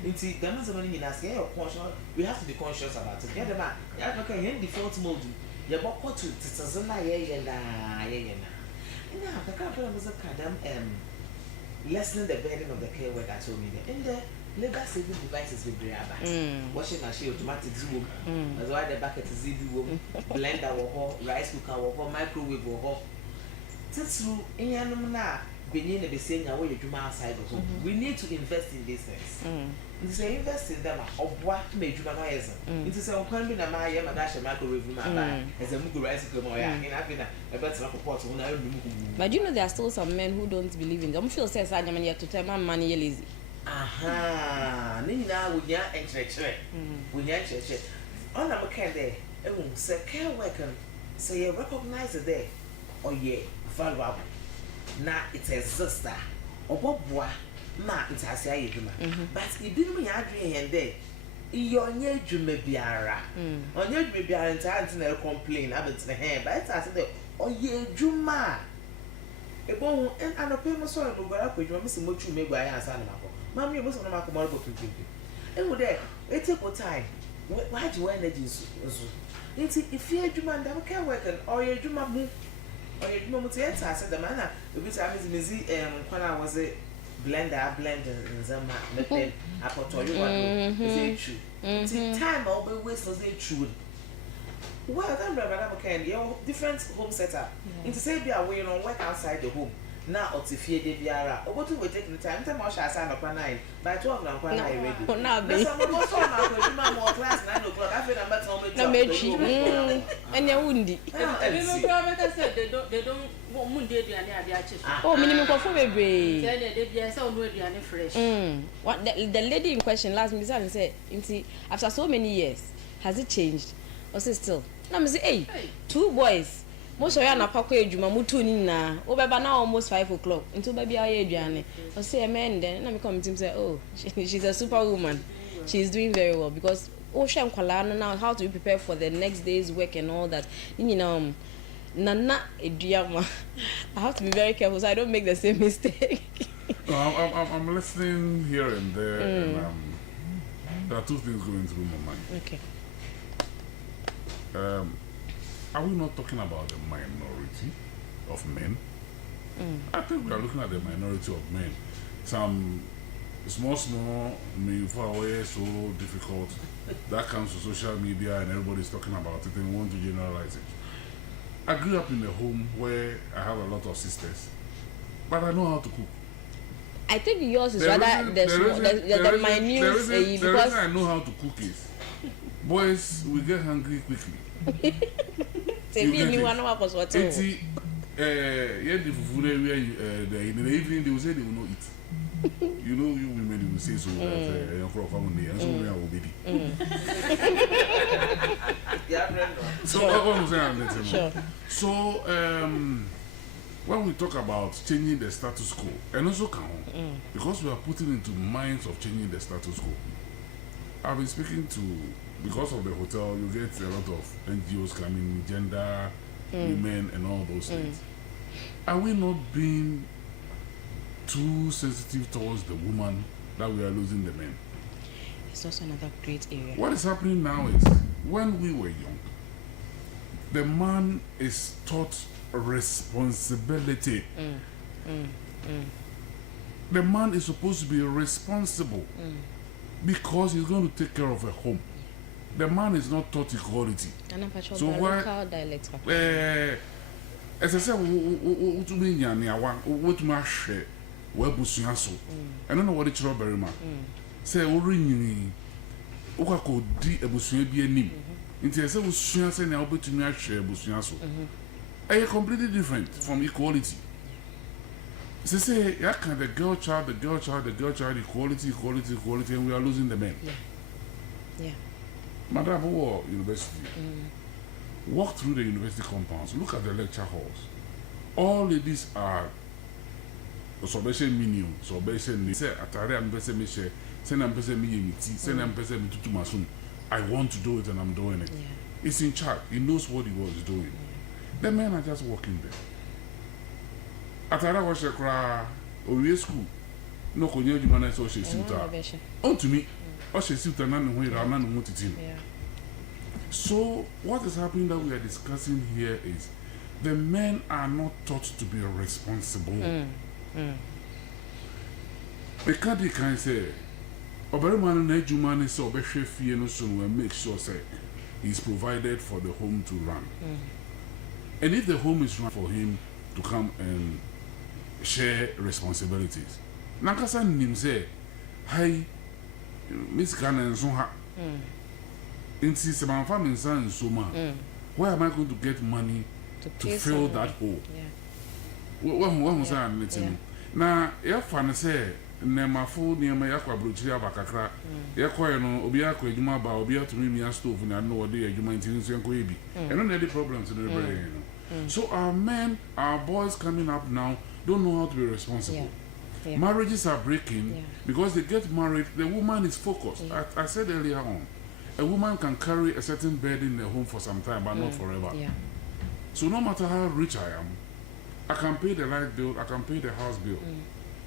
Into them as a money in us, we have to be conscious about it. Yeah, the man, okay, in default mode, you're about what to Tazana, now the couple was a cadam lessening the burden of the care work at home in the labor saving devices with grabber. Washing machine, automatic zoom, as why the bucket is ZB, blender or rice cooker or microwave or through in Yanumana, being the same away you do outside of home. We need to invest in these things. It's a invest in them of what made you noise. It is a combination of my dash microwave as a mugu rice cooker in a better pot. But you know, there are still some men who don't believe in them. Feel says I'm here to tell my money lazy. Nina would ya enter with ya church. On a care there, say care worker, say you recognize it there, or ye, valuable. Now it's a sister, or what boy, ma, it has a but it didn't mean Adrian and there. Your near Jumbe Biara, on your Biara and Tantina complain, I bet the hair, but it's as there, or ye Juma. A bone and a famous sort of work with your missing what you make by us animal. Mammy was on a markable computer. And with that, it took time. Why do you energy? If you had Juma, never can work, or your Juma move, or your Juma, I said the manner, because I was busy when I was a blender blend nzama mepe akoto you want is it true time I'll be waste is it true well that brother can you different home setup into say be away on work outside the home now otifie de biara obotu we take the time I shall sign up at 9 by 12 na kwa na ready na be some go so na ko juma mo class 9 o'clock I feel number na mechi enya wundi they don't mun de aduane ade ache oh minimum ko for bebre say they be say onu aduane fresh what the lady in question last me say inti after so many years has it changed or still na me say hey two boys most of you na pakwa edwuma mutu ni na obeba na almost 5 o'clock into baby aye aduane o say men then na me come team say oh she's a superwoman she's doing very well because oh she nkwala no now how to prepare for the next day's work and all that you know nana eduama I have to be very careful so I don't make the same mistake. No, I'm listening here and there and there are two things going through my mind. Okay. Are we not talking about the minority of men? I think we are looking at the minority of men. Some small, me for away so difficult. That comes to social media and everybody's talking about it and we want to generalize it. I grew up in a home where I have a lot of sisters, but I know how to cook. I think yours is rather the minute the reason I know how to cook is boys will get hungry quickly. Say me anyone know what what. Yeah, the food in the evening they will say they will not eat. You know, you women will say so that you're from there and so we are obedient. So what I'm saying, sure. So when we talk about changing the status quo, and also because we are putting into minds of changing the status quo. I've been speaking to, because of the hotel, you get a lot of NGOs coming, gender, women, and all those things. Are we not being too sensitive towards the woman that we are losing the men? It's also another great area. What is happening now is, when we were young, the man is taught responsibility. The man is supposed to be responsible because he's going to take care of a home. The man is not taught equality. So why? As I said, what to mean, what to mash, where Busuaso. I don't know what it's very much. Say, Orini, Okako di a Busuya be a name. Into a set of Suas and Albert to match Busuaso. Are completely different from equality? Say, the girl child, equality, and we are losing the men. Yeah. Madam, who university? Walk through the university compounds, look at the lecture halls. All ladies are observation minion, so basically say atare am pese me share, say am pese me yemiti, say am pese me tutu masun. I want to do it and I'm doing it. Yeah. It's in charge. He knows what he was doing. The men are just walking there. Atare was a cry or school. No konyo di mana so she suta. On to me. O she suta na no hira na no mutitin. So what is happening that we are discussing here is the men are not taught to be responsible. The candy can say, Oberman and Ejumani so Beshefie no son will make sure say he's provided for the home to run. And if the home is run for him to come and share responsibilities. Nakasa nim say, hi, Miss Ghana and Soha. Insist about family son so much. Where am I going to get money to fill that hole? What was I letting? Now, if I say, Nemafu near my aqua brucia bacacra, Yaquano, Obiaco, Jumaba, Obia to me, stove, and I know what day you might use and coibi. And not any problems in the brain. So our men, our boys coming up now, don't know how to be responsible. Marriages are breaking because they get married, the woman is focused. I said earlier on. A woman can carry a certain burden in the home for some time, but not forever. So no matter how rich I am, I can pay the light bill, I can pay the house bill.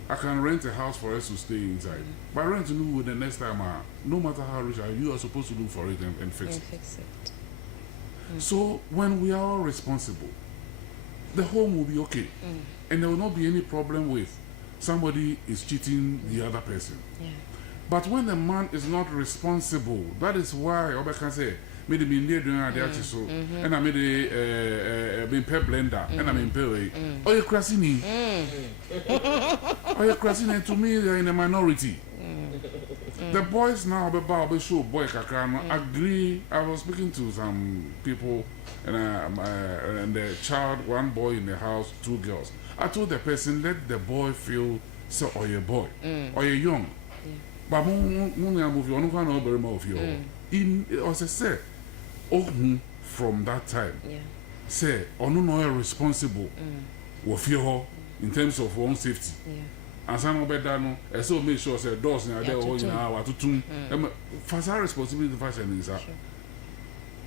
I can rent a house for us to stay inside. But rent new the next time, no matter how rich I am, you are supposed to look for it and fix it. So when we are all responsible, the home will be okay. And there will not be any problem with somebody is cheating the other person. Yeah. But when the man is not responsible, that is why Oba can say, made me near doing a so, and I made a pep blender, and I'm in pay. Oh, you're crashing me. Oh, you're crashing to me, they're in a minority. The boys now, the show boy Kakano agree. I was speaking to some people, and the child, one boy in the house, 2 girls. I told the person, let the boy feel so, or your boy, or you're young. But when I move you, I'm going to very much of you. In as I said, from that time, say, or no responsible of you in terms of own safety. And some of them, so make sure say doors in there all in our to first our responsibility to fashion is that.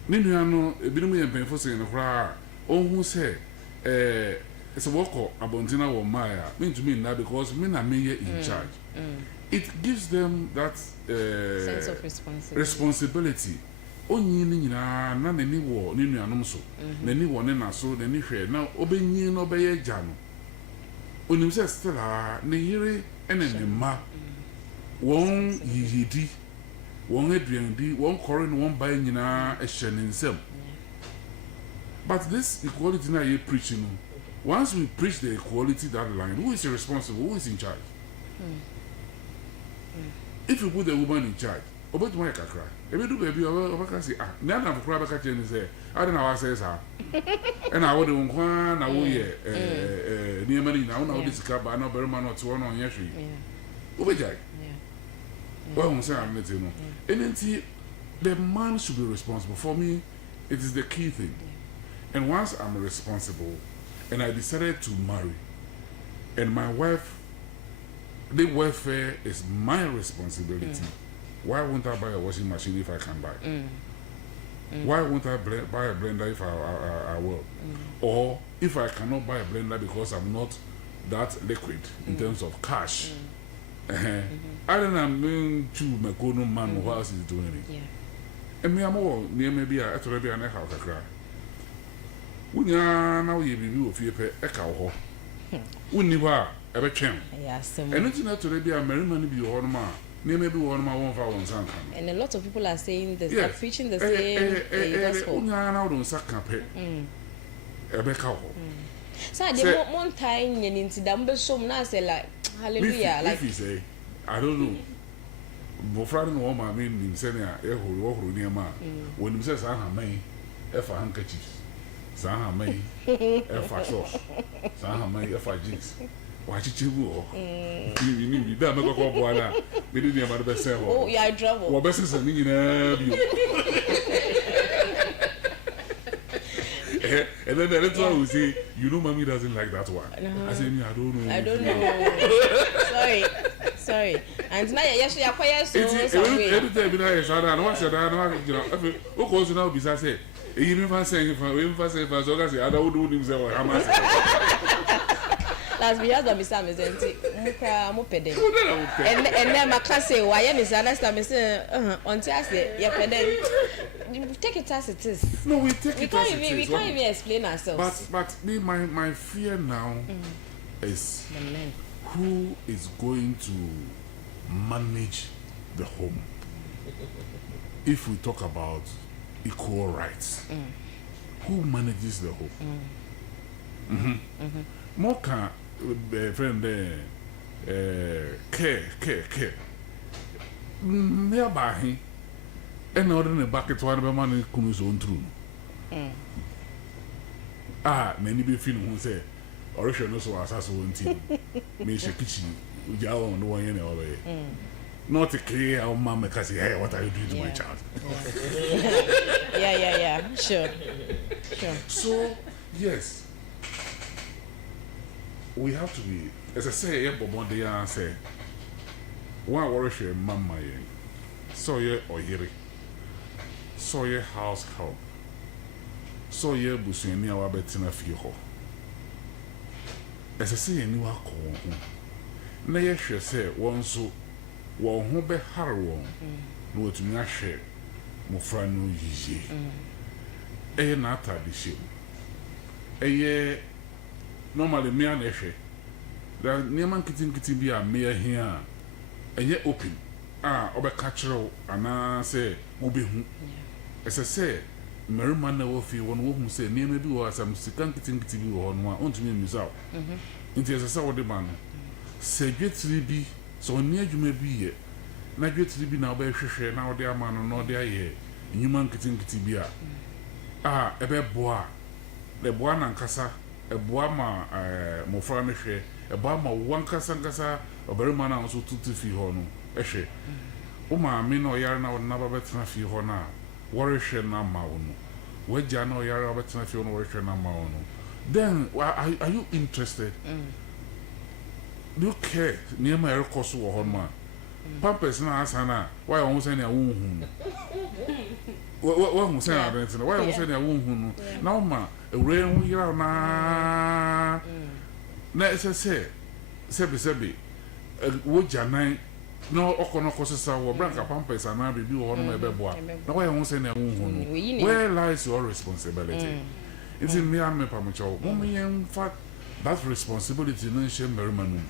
Nino, a bit of me and painful saying a cry. Oh, who say, it's a walk or Abontina or Maya, mean to me now because men are me in charge. It gives them that sense of responsibility. Only none any war, Nini Anumso, Nani one and so, Nani fair. Now, obey no obey Jano. When you say Stella, Nehiri and then ma, one yidi, one Adrian D, one Corin, one buying in a shanning sem. But this equality now you're preaching. Once we preach the equality that line, who is responsible? Who is in charge? If you put the woman in charge, about my cry. If you do baby, I say, now I'm crying back at you and say, I don't know how I say her. And I wouldn't want to near money now, this car, but I know very man or 2 on your street. Overjay. Well, I'm saying, I'm letting you know. And then the man should be responsible. For me, it is the key thing. And once I'm responsible, and I decided to marry, and my wife, the welfare is my responsibility. Why won't I buy a washing machine if I can buy? Why won't I buy a blender if I will? Or if I cannot buy a blender because I'm not that liquid in terms of cash. I don't know, I'm going to make no man who else is doing it. And me, I'm all near maybe I told you I have to cry. We are now you review of your pet echo. We never ever change. And it's not to be a merry money be on ma. Maybe one my one for one son. And a lot of people are saying this, are preaching the same gospel. Now don't suck up it. So I did one time and into the so now say like hallelujah. Like if you say, I don't know. Bofra no one I mean in saying near ma. When he says I may if I handkerchiefs. Saha may if I sauce. Saha may if I jeans. Watch it, you will. You need that. Make a call. We didn't have the best. Oh, yeah, I trouble. What best is a meaning? And then the little one will say, you know, mommy doesn't like that one. I said, I don't know. I don't know. Sorry. And now, yes, you are quite so. Every time I said, I don't know, you know, who calls now besides it? Even if I say, if I say, if I say, I don't do himself, how much? Last year, the Miss Amazon, Mopede. And then my class say, why am I understand? On Thursday, you're pedal. Take it as it is. No, we take it as it is. We can't even explain ourselves. But my fear now is who is going to manage the home. If we talk about equal rights, who manages the home? More can friend care nearby him and ordering a bucket one of a man in his own true. Many be feeling who say, or if you know so as one team, make a kitchen, with your own one anyway. Not a clear our mama can say, hey, what are you doing to my child? Yeah. Sure. So, yes. We have to be, as I say, I say, one worship your mama, so ye or here, so ye house help, so ye bushing near our betina feel. As I say, you are called. Nay, she say, one so, one who be harrow, no to me, share, Mofrano ye. A nata the ship. A ye. Normally, me and Eshe, da neman kitin bi a me here enye open obeka kyerɛw ana sɛ wobehu ɛsɛ sɛ mmarima na wɔ fie wɔn wɔhu sɛ nneɛma bi wɔ asam sika kitin bi wɔ hɔ no a ɔntumi mmisa wo nti ɛsɛ sɛ wode ba no sɛ dwetiri bi sɛ ɔne adwuma bi yɛ na dwetiri bi na wobɛhwehwɛ na wode ama no na wode ayɛ nnwuma kitin bi a ɛbɛboa ɛboa nankasa ɛboa ma mmɔfra no hwɛ ɛboa ma wankasa ɔbarima no a nso tutu fie hɔ no ɛhwɛ wo maame na ɔyare na wɔde naba bɛtena fie hɔ no a wɔrehwɛ no ama wo no wagya na ɔyare a wɔbɛtena fie hɔ no wɔrehwɛ no ama wo no then are you interested do you care nneɛma a ɛrekɔ so wɔ hɔ no a pampers na asa no a wayɛ wo ho sɛ nea wonhu no wahu sɛ adɛnti no wayɛ wo sɛ nea wonhu no na woma awura ho yeraw na ɛsɛ sɛ sɛbesɛbe wogya nan na ɔkɔ sesa wɔ branka pampers anaa biribi wɔ hɔ no ma ɛbɛboa na wayɛ ho sɛ nea wonhu no where lies your responsibility nti mmea mmepa mo kyɛw mo yɛmfa that responsibility no nhyɛ mmarima no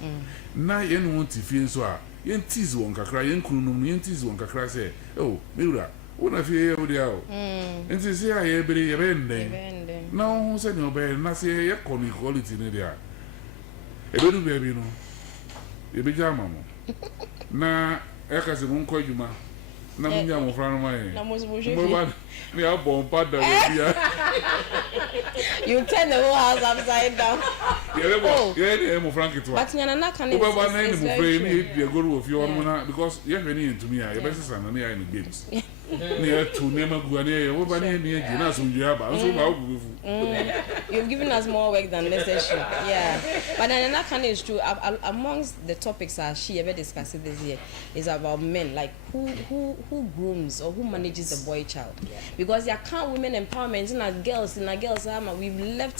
na yɛne wɔn te fie nso a yɛntiisi wɔn kakra yɛnkunu nom no yɛntiisi wɔn kakra sɛ mewura wona fie yɛ wode a o nti sɛ a yɛbere yɛbɛyɛ ndɛn na wo ho sɛdeɛ ɔbɛyɛ na sɛ yɛkɔ no equality no deɛ a ɛbɛdu baabi no yɛbɛgya ama mo na ɛka sɛ monkɔ adwuma na monya mmɔfra no ma yɛ ne abɔ mpa da baabi a you turn the whole house upside down. Yeah, mmɔfra nketewa but nyanana kan is wobɛba na ɛne mmɔfra yi ne yɛduagoro wɔ fie hɔ no na because yɛhwɛ ne yɛntumi a yɛbɛsesa na ne yɛayɛ no games ne yɛto nneɛma gu a ne yɛyɛ woba ne yɛne yɛgye na asomdwe aba nso ba wogu bɛfu. You've given us more work than necessary. Yeah, but nyanana kan is true. Amongst the topics she ever discussed this year is about men, like who grooms or who manages the boy child. Because you can't women empowerment in our girls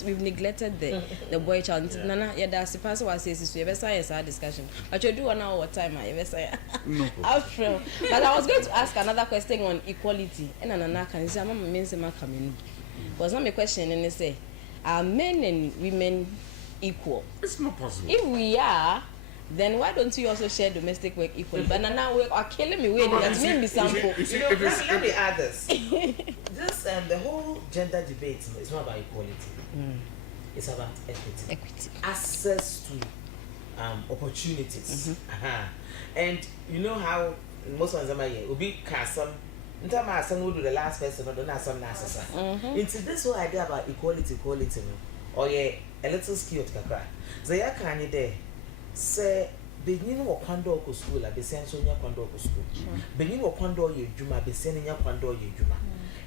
we've neglected the boy child. Nana, yeah, that's the person who says you ever say our discussion. But you do 1 hour time, I ever say. No. But I was going to ask another question on equality. And Nana can say, "Mama means my community." Was not my question, and they say, "Are men and women equal?" It's not possible. If we are, then why don't you also share domestic work equally? But now we are killing me with that. Maybe sample. Let me add this. The whole gender debate is not about equality. It's about equity. Access to opportunities. And you know how most of them are here. Obi kasam. Ntama asan would do the last person or don't have some nasa. Into this whole idea about equality, or a little skill to kakra. Zaya kani there. Say beginning wa kwando ko school la besen so nya kwando ko school beginning wa kwando ye djuma besen nya kwando ye djuma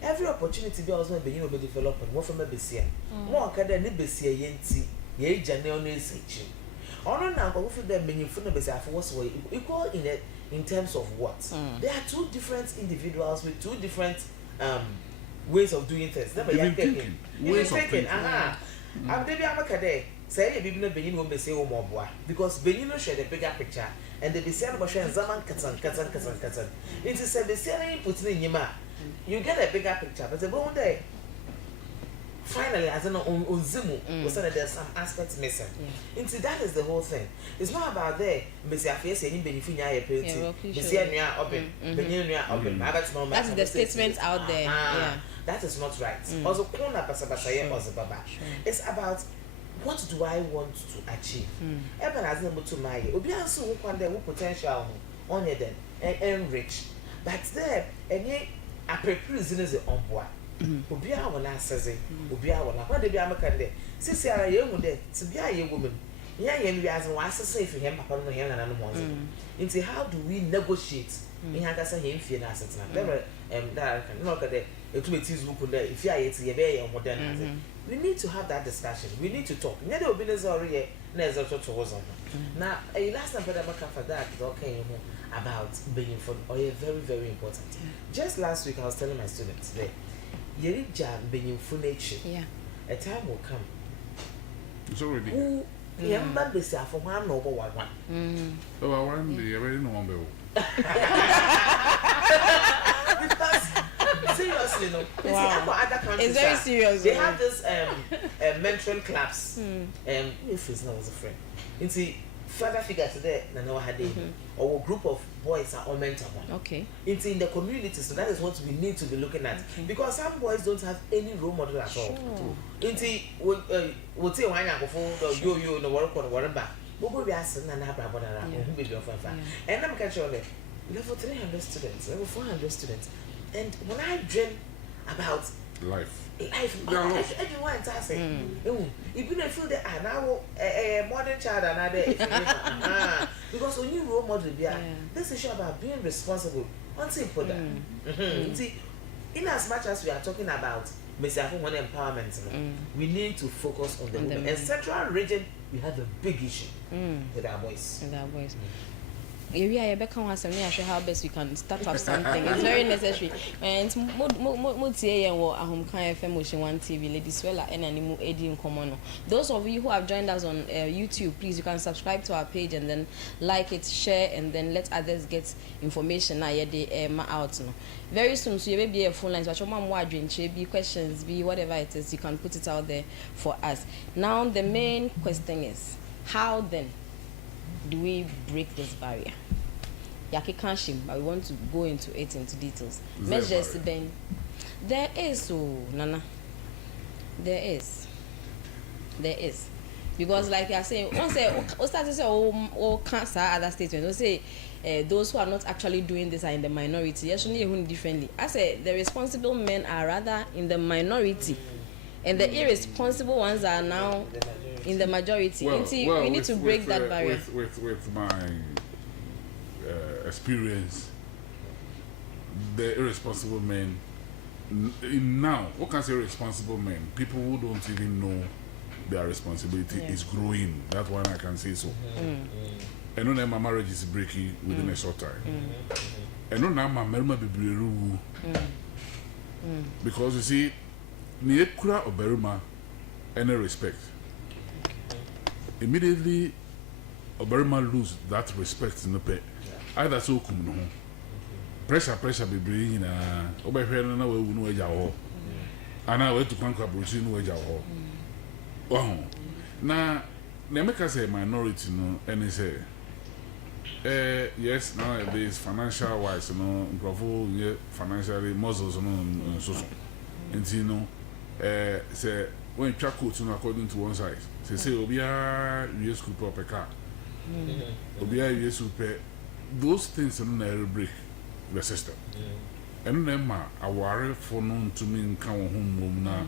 every opportunity be also beginning be develop mo from besia mo akada ne besia ye nti ye jane ono esechi ono na ko fu de benyimfu na besia afo so equal in terms of what there are two different individuals with two different ways of doing things never ya thinking ways of thinking I'm debi amakade say you no benin wo be say wo moboa because benin no share the bigger picture and the be say no share zaman katan it is say be say put in nyima you get a bigger picture but the one day finally as an onzimu was that there's some aspects missing into that is the whole thing. It's not about there be say afia say ni beneficia ya penalty be say nua open benin nua open that's the statements out there. Yeah, that is not right. Also kona basabasa ye baba it's about what do I want to achieve? Even as number to my obi anso wo kwanda wo potential ho onye den enrich but there any a prerequisite is on board. Obi a wona asese obi a wona kwa de bi amakande sisi ara ye hu de ti bi a ye woman ya ye bi as wa asese if him papa no he na no mo nti how do we negotiate in hagasa he mfie na asetena never that can no kade etu betiz wo kunda if ya ye ti ye be ye modern. We need to have that discussion. We need to talk. Nyede obi ne zori na ezo to wozo. Na last time Brother Maka for that okay about being for very very important. Just last week I was telling my students today yeri jam being for nature. Yeah. A time will come. It's already. Who yamba be say for one no one. Oh, I want the already no one be. Seriously, no. Wow. Other countries, it's very serious. They have this mentoring clubs. If it's not was a friend. You see, father figures there na no had or a group of boys are all mentor. Okay. It's in the community, so that is what we need to be looking at. Because some boys don't have any role model at all. Into what say why go for yo no work or whatever. Bobo be asking and have who be your father. And I'm catching level 300 students, level 400 students. And when I dream about life, everyone is saying, if you feel that now a modern child another because when you role model this is about being responsible until put that. See, in as much as we are talking about empowerment, we need to focus on the women. In Central region, we have a big issue with our boys. Area Rebecca has some how best we can start up something. It's very necessary. And Mutie and Ahom Kai FM Motion 1 TV, Lady Swella, and Animu Edi in Common. Those of you who have joined us on YouTube, please you can subscribe to our page and then like it, share, and then let others get information now. Out no. Very soon, so you may be a phone lines, but your mom wondering, be questions, be whatever it is, you can put it out there for us. Now the main question is, how then do we break this barrier? Yaki kanshim, but we want to go into details. Measures then there is Nana. There is. Because like you are saying, once start to say cancer other statements, don't say those who are not actually doing this are in the minority. Yes, differently. I say the responsible men are rather in the minority, and the irresponsible ones are now in the majority. We need to break that barrier. With my experience, the irresponsible men now, what can I say irresponsible men? People who don't even know their responsibility is growing. That's why I can say so. And now my marriage is breaking within a short time. And now my marriage be because you see, ni ekura oberuma any respect. Immediately oberuma lose that respect in the pay. Either so come no pressure be bring na obehwe na we wu no eja ho ana we to kwankwa brochi no eja ho oh na make us a minority no any say yes now this financial wise no improve financially muscles no so and you know say when track coat no according to one size say obia we school proper car obia we super those things no break the system. And then I worry for no to me come home na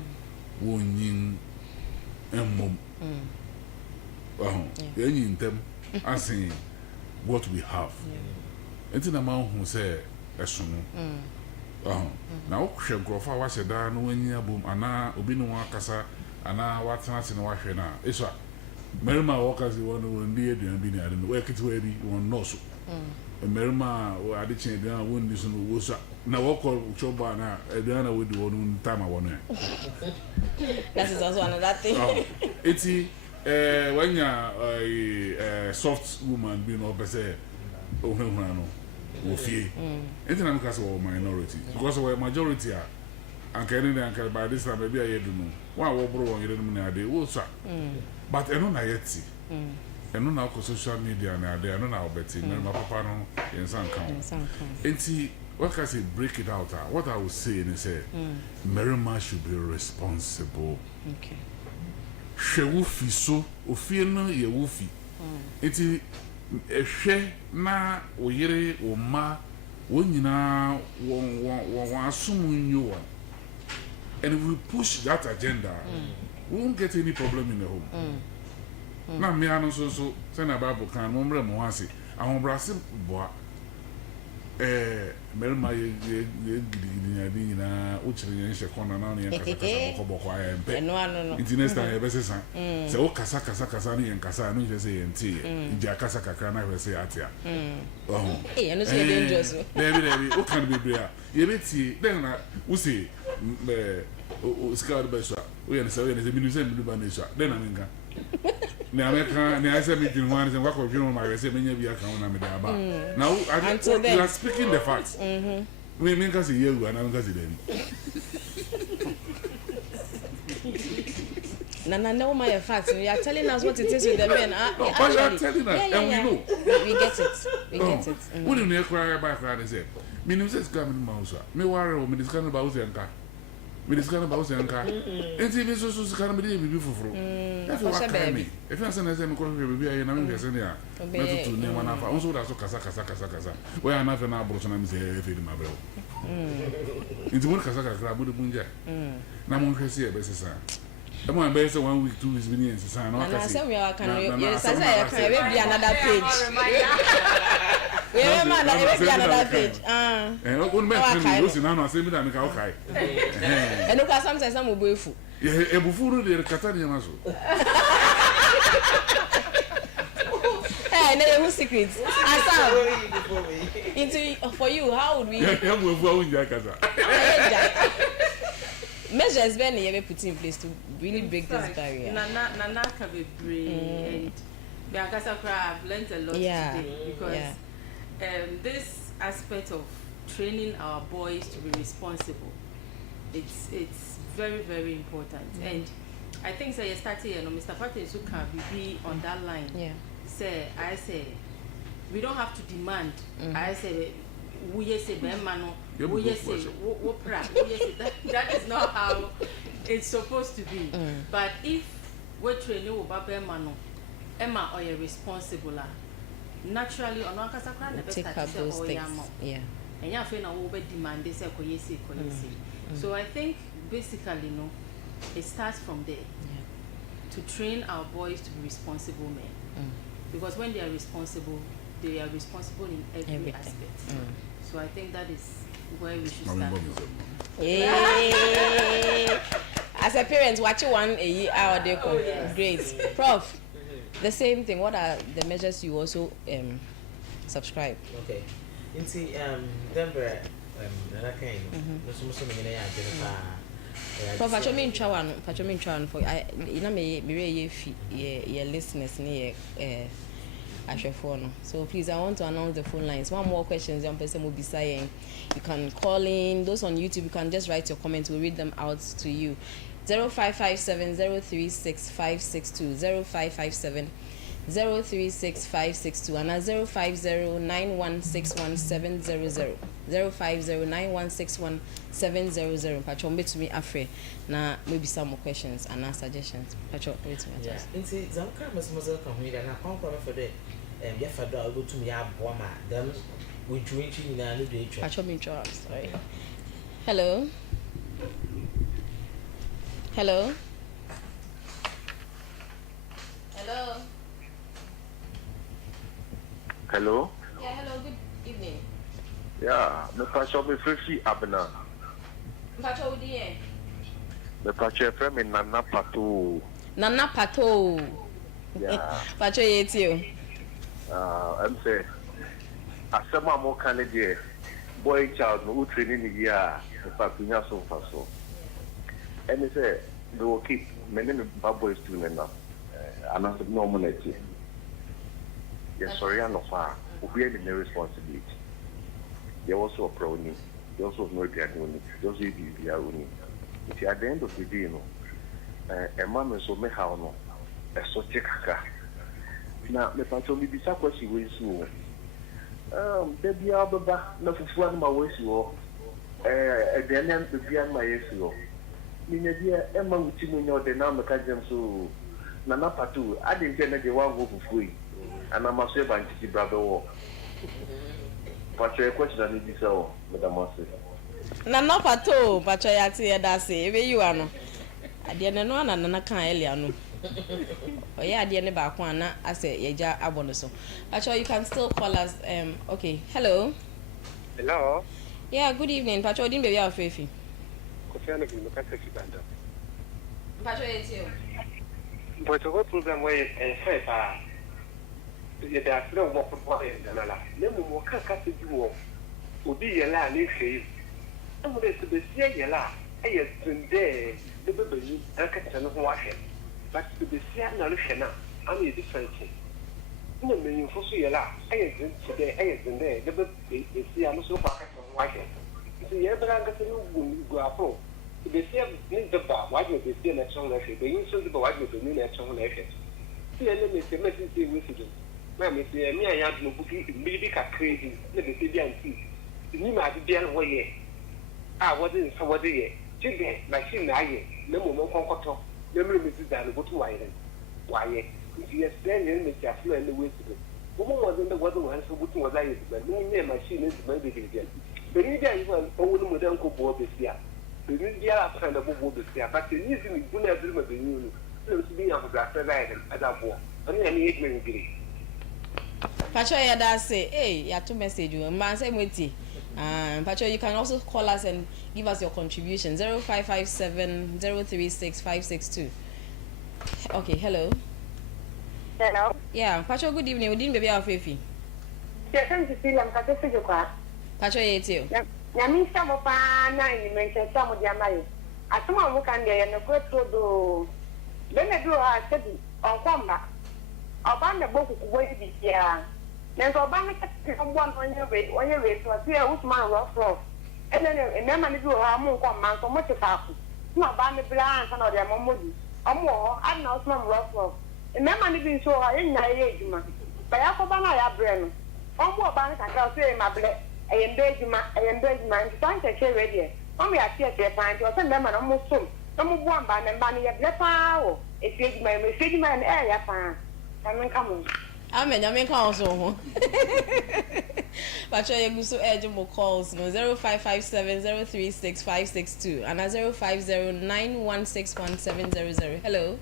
won mom. In them asking what we have. And then a man who say esono. Now she grofa wa seda no anya bom ana obi no akasa ana watana se no wahwe na. Eso Merima workers won dey aduan bi na ade no work it we bi won no so. Merima o ade chen aduan won ni so no wo so na work choba na aduan na we do won time a won. That is also another thing. Eti when ya soft woman be no be say ohunhuna no wo fie. Eti na mka so minority because we majority a anka ni anka by this time be ayedu no. Wa wo bro won yere no na ade wo so. But eno na yeti. Eno na ko social media na ade eno na obeti na papa no yensan kan. Enti what can I say break it out? What I would say is say Merima should be responsible. Okay. She wufi so ofie no ye wufi. Enti ehwe na oyere o ma wonyina won asum nyo. And if we push that agenda, we won't get any problem in the home. Now me anu so say na Bible kan mo mre mo hase ahombrase boa Merima ye gidi na o chire yen she kona na yen kasa boko aya mpe No. next time e be sesa se o kasa ni yen kasa no je say yen ti ija kasa kakra na we say atia eno so dangerous baby o kan be bria ye beti then na we say o scout be so o yen say minu say minu ba na so then na menga ni America ni I say me din one say wa ko dwon ma we say menya bi aka na me da ba now you are speaking the facts we mean cause you and I'm cause them Nana, no, my facts. You are telling us what it is with the men. No, but you are telling us, and we know. We get it. We get it. When you cry back, I say, Ministers coming, Mousa. Me worry, Minister about Zenka. Minister about Zenka. And see, this was kind of be beautiful. That's what baby. If I send a same question, we are in America. Better to name one of our also that's Kasa. Where I'm not an abortion, I'm saying, if my bell. Into one Kazaka crab with the Bunja. Namon can see a best son. I'm on base 1 week, 2 weeks, and son. And I said, we are can be another page. We are another page. And what would make me lose in our same time? Okay. And look at sometimes I'm a buffo. A buffo, the Catania. Hey, no secrets. Into for you, how would we? Measures when you put in place to really break this barrier. Nana can be brave, and I've learned a lot today because this aspect of training our boys to be responsible, it's very, very important. And I think you started, Mr. Patrick can be on that line. Yeah. I say we don't have to demand. I say we say Bemano. That is not how it's supposed to be. But if we're training Bemano, Emma or you're responsible, naturally on one take up those things. Yeah. And you feel over demand this So I think basically it starts from there. To train our boys to be responsible men. Because when they are responsible in every aspect. So I think that is where we should start. As a parent, watching one a year hour they come. Great. Prof, the same thing. What are the measures you also subscribe? Okay. Into Denver, Prof, I mean Chawan for I your listeners near so please, I want to announce the phone lines. One more questions, young person will be saying. You can call in. Those on YouTube, you can just write your comments. We'll read them out to you. 0557 036 562 0557 036 562 and 050 9161 700 050 9161 700. Pacho, wait to me after. Now maybe some more questions and suggestions. Pacho, wait to me. Yeah. Into Zamka Muslim come here and I can't come for the Yafada go to me up Wama. Then we drink in a little bit. Pacho, me sorry. Hello. Hello. Hello. Hello. Yeah, hello. Good evening. Yeah, me pacho me free abna. Pacho udi Me pacho friend me Nana Pato. Nana Pato. Yeah. Pacho yeti o. I'm say asema mo kan de boy child no training ni ya me papinya so faso. And they say they will keep many bad boys doing it now. And I said no money. Yes, sorry, I'm not far. We have no responsibility. They also a brownie. They also know they are doing it. They also be are doing it. At the end of the day, a man is so me how no. A so check. Now, me pato me bisa kwesi we so. Baby ababa na fufu an ma we so. Then am baby an ma yeso. Ninya dia emma wuti mu nyo de na me ka jam so. Nana Pato, I didn't tell you one go for free. And I'm a servant to brother war. But your question I need to sell, Madam Master. Nana Pato, Pacho yati edase, ebe you ano. Adiene no na nana kan elia no. Oya adiene ba kwa na ase yeja abono so. Pacho, you can still call us. Okay, hello. Hello. Yeah, good evening. Pacho, din baby afefi. Kofiano bi meka taxi banda. Pacho yeti o. But what program where say pa ye da flow mo ko e na la le mo ka ka se ju obi ye la ni sei mo de se be sie ye la e ye tunde de be be ni aka ta no ho ahwe but de be sie na lo hwe na am ye different no me yin fo so ye la e ye tunde e ye tunde de be e sie no so ko aka ta ho ahwe so ye bra ga se no gu afro the same in the bar, why do they see a song like it? They use the why do they mean a song like it? See, and then the message with it. Mammy, say, me, I have no bookie, maybe crazy, let me see and see. You might be away. Ah, what is what do you? Chicken, like she nigh, no more comfort. Never misses down go to Ireland. Why, if you are standing, Mr. Flo and the wisdom. Woman was in the weather once, so what was I? But no near machine is maybe again. The India is one old modern couple this year. The India kind of board this year, but the easily do not dream of the new. To be on the grass island at that war. Only an 8 minute degree. Pacho ya say, hey, ya to message you. Man say mweti. Pacho, you can also call us and give us your contribution. 0557 036 562. Okay, hello. Hello. Yeah, Pacho, good evening. We didn't baby our Fifi. Yes, I'm just feeling I'm going to go. Pacho, you too. I mean, some of our nine mentioned some of their money. As someone who can get a good to do. Then I do a study on combat. I'll ban the book of way this year. Then I'll ban one on your way to a clear which man rough rough. And then a memory do a more command so much about it. Not ban the blind and their mommy. Or more, I'm not some rough rough. A memory being so high in my age, man. But I have a brain. One more ban I can say my blood. I am man, trying to share radio. Only I see a find or some member almost so. Some one band and banning a black power. If you my message man area fan. I'm coming. I'm council. Pacho, you go so edge more calls no 0557 036 562 and 050 916 1700. Hello.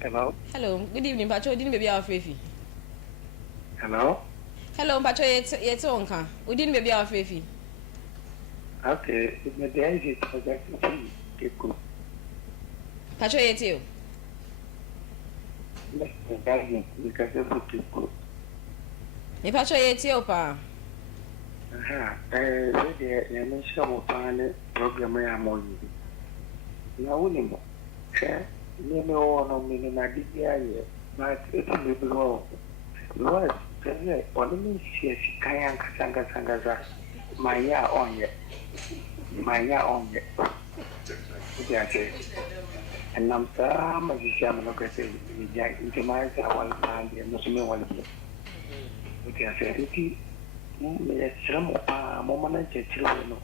Hello. Hello. Good evening, Pacho. Didn't baby our Fifi. Hello. Hello, Pacho. It's on. We didn't baby our Fifi. Okay, the day is project. Pacho, it's you. Because Pacho, it's you, pa. The program I am on. Now, you know, I did the but it's a little low. Only she Kayan Sanga Sangaza, my year on yet. My year on yet. And I'm sorry, the German look at it. Jack into my one time, the Muslim one. Okay, I said, it's some moment children.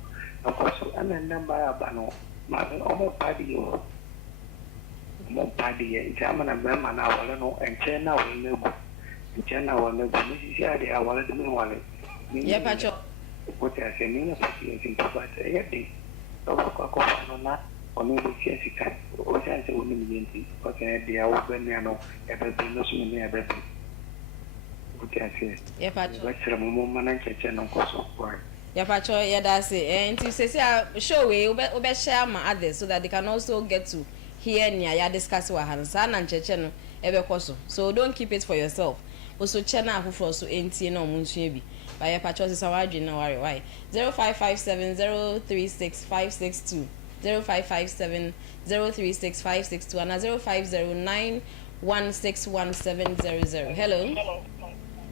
Of course, and then number Bano, my own party or more party in German and Burma now, and China will know. China will know. This is the I wanted to know one. Yeah, Pacho. What I say, mean, but everything. So, on that. Only the Jessica, what I say, women, okay, they are open, you know, everything, no sooner everything. What I say, yeah, Pacho. What's the moment I catch on course of work? Yeah, Pacho, yeah, that's it. And to say, show we share my others so that they can also get to hear near ya discuss what Hansan and Chechen ever coso. So don't keep it for yourself. Also, Chena who for so ain't no Munchibi. By a Pacho is a wide, no worry why. 0557 036 562. 0557 036 562 and 0509 161 Hello.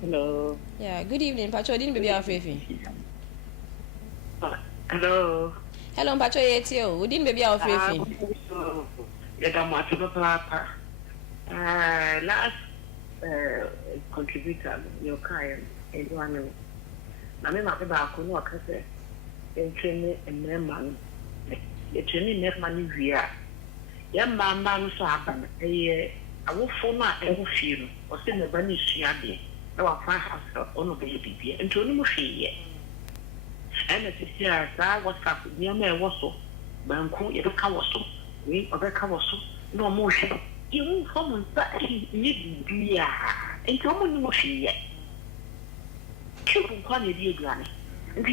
Hello. Yeah, good evening, Pacho. Didn't baby our Fifi. Hello. Hello, Pacho. It's you. We didn't baby our Fifi. Last contributor, your client, anyone. I mean, I'm about to work as a training and man. The training never money via. Young man, so happen. I will phone my own film or send a bunny shiadi. I will find house on a baby and to no yet. And it is here, I was up near me, was so. Banco, you cover so. We or the cover so. No motion. You won't come and that he need be and come on motion yet. Children call you, Granny. And the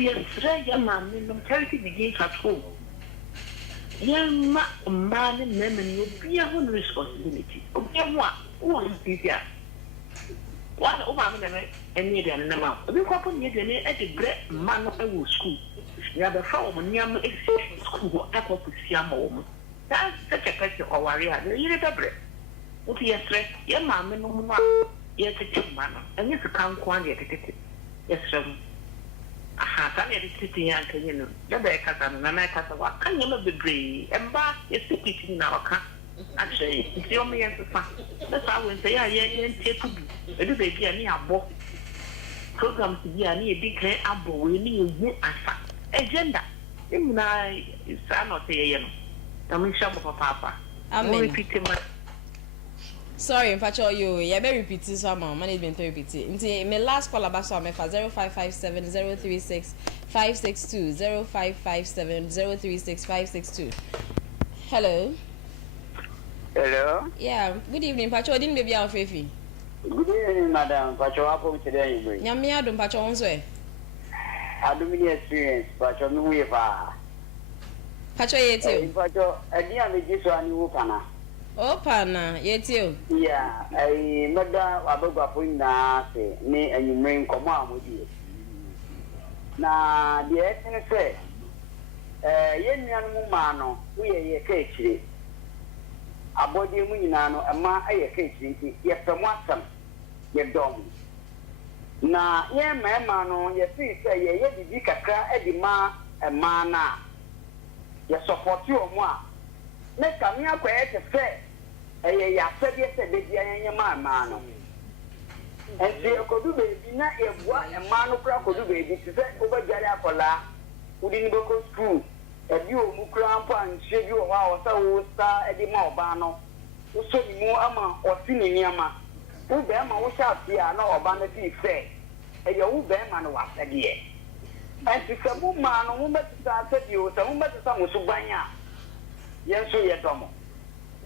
young man in the charity begins at home. Young man and women will be a one responsibility. Okay, one is here. One over and near the number. We couple near the at the great man of the school. We have a farm and young school at what we see a moment. That's such a question or warrior. You remember. Okay, yes, sir. Young man, no more. Yes, a man. And if you can't quite get it. Yes, sir. aha ka ne sitting ya kan yin da ba ka san na na ka sa wa kan yama bebre emba ya sitting na waka actually ti o me yan fa da sa won say ya yen teku bi be bi ani abo program ti bi ani e bi kan abo we ni ewu asa agenda imna isa no te ye no na me sha mo papa amen repeat sorry in fact you yeah be repeat this one management repeat it my last call about so me for 0557036562 0557036562 hello yeah good evening pacho didn't baby our fefi good evening madam pacho hapo today you nyame adom pacho wonso e adumini experience pacho mi we fa pacho yetio pacho adi am jiso ani wo kana Opana, yetio. Yeah, I mada wabagwapo na se ni enyumen komo amudi. Na the essence say ye nuanu mu ma no wo ye ka ekire. Abodi mu nyina no ama aye ka ekire nti ye femu asam ye dom. Na ye ma no ye fi say ye didi kakra edima ema na ye support you omo a na kamia kwa ye te ya sabi se be dia nya ma no enti okodu bebi na ebua ema no kra kodu bebi ti se obajare akola udi ni boko school ebi o mu kra mpa nche bi o ha o sa wo sta edi ma oba no so ni mu ama osi ni niama wo be ma wo sha fia na oba na ti fe eya wo be ma no wa sade e enti se mu ma no mu betisa se bi o se mu betisa mu subanya yenso ye domo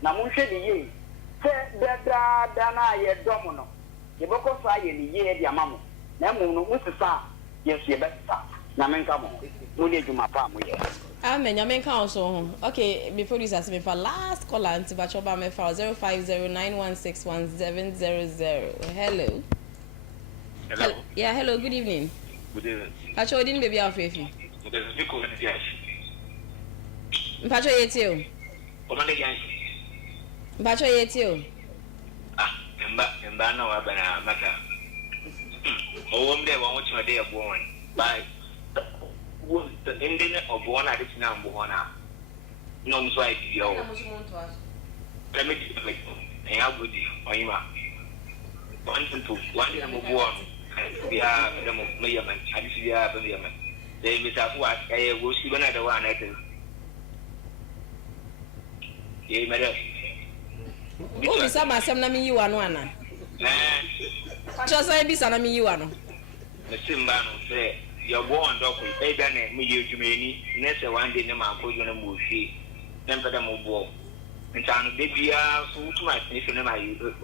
na munhwe ni ye se da na ye domo no ye boko fa ye ni ye dia mamo na mu no musisa yesu ye betisa na menka mo mu le juma pa mu ye amen ya menka also okay me producer me for last call anti bachoba me for 0509161700 hello yeah hello good evening pacho din baby afefi pacho yetio Bacho yetio. Mba na wa bana maka. Owomde wa wo chode ya bon. Bye. Wo the ending of one at this number one. No mso ai bio. Let me like I have good oyima. One to one na mo bo. Bia da mo meyaman. Adi bia ba meyaman. Dey mi sa fu a wo si bana da wa na te. Ye madam. Oh, bisa masam na mi yiwa no ana. Just bisa na mi yiwa no. Simba no say you go on dock with e na mi ye jumeni na say one day na ma ko jo na mo fi. Na mpeda mo bo. Ntano de bia so to my finish na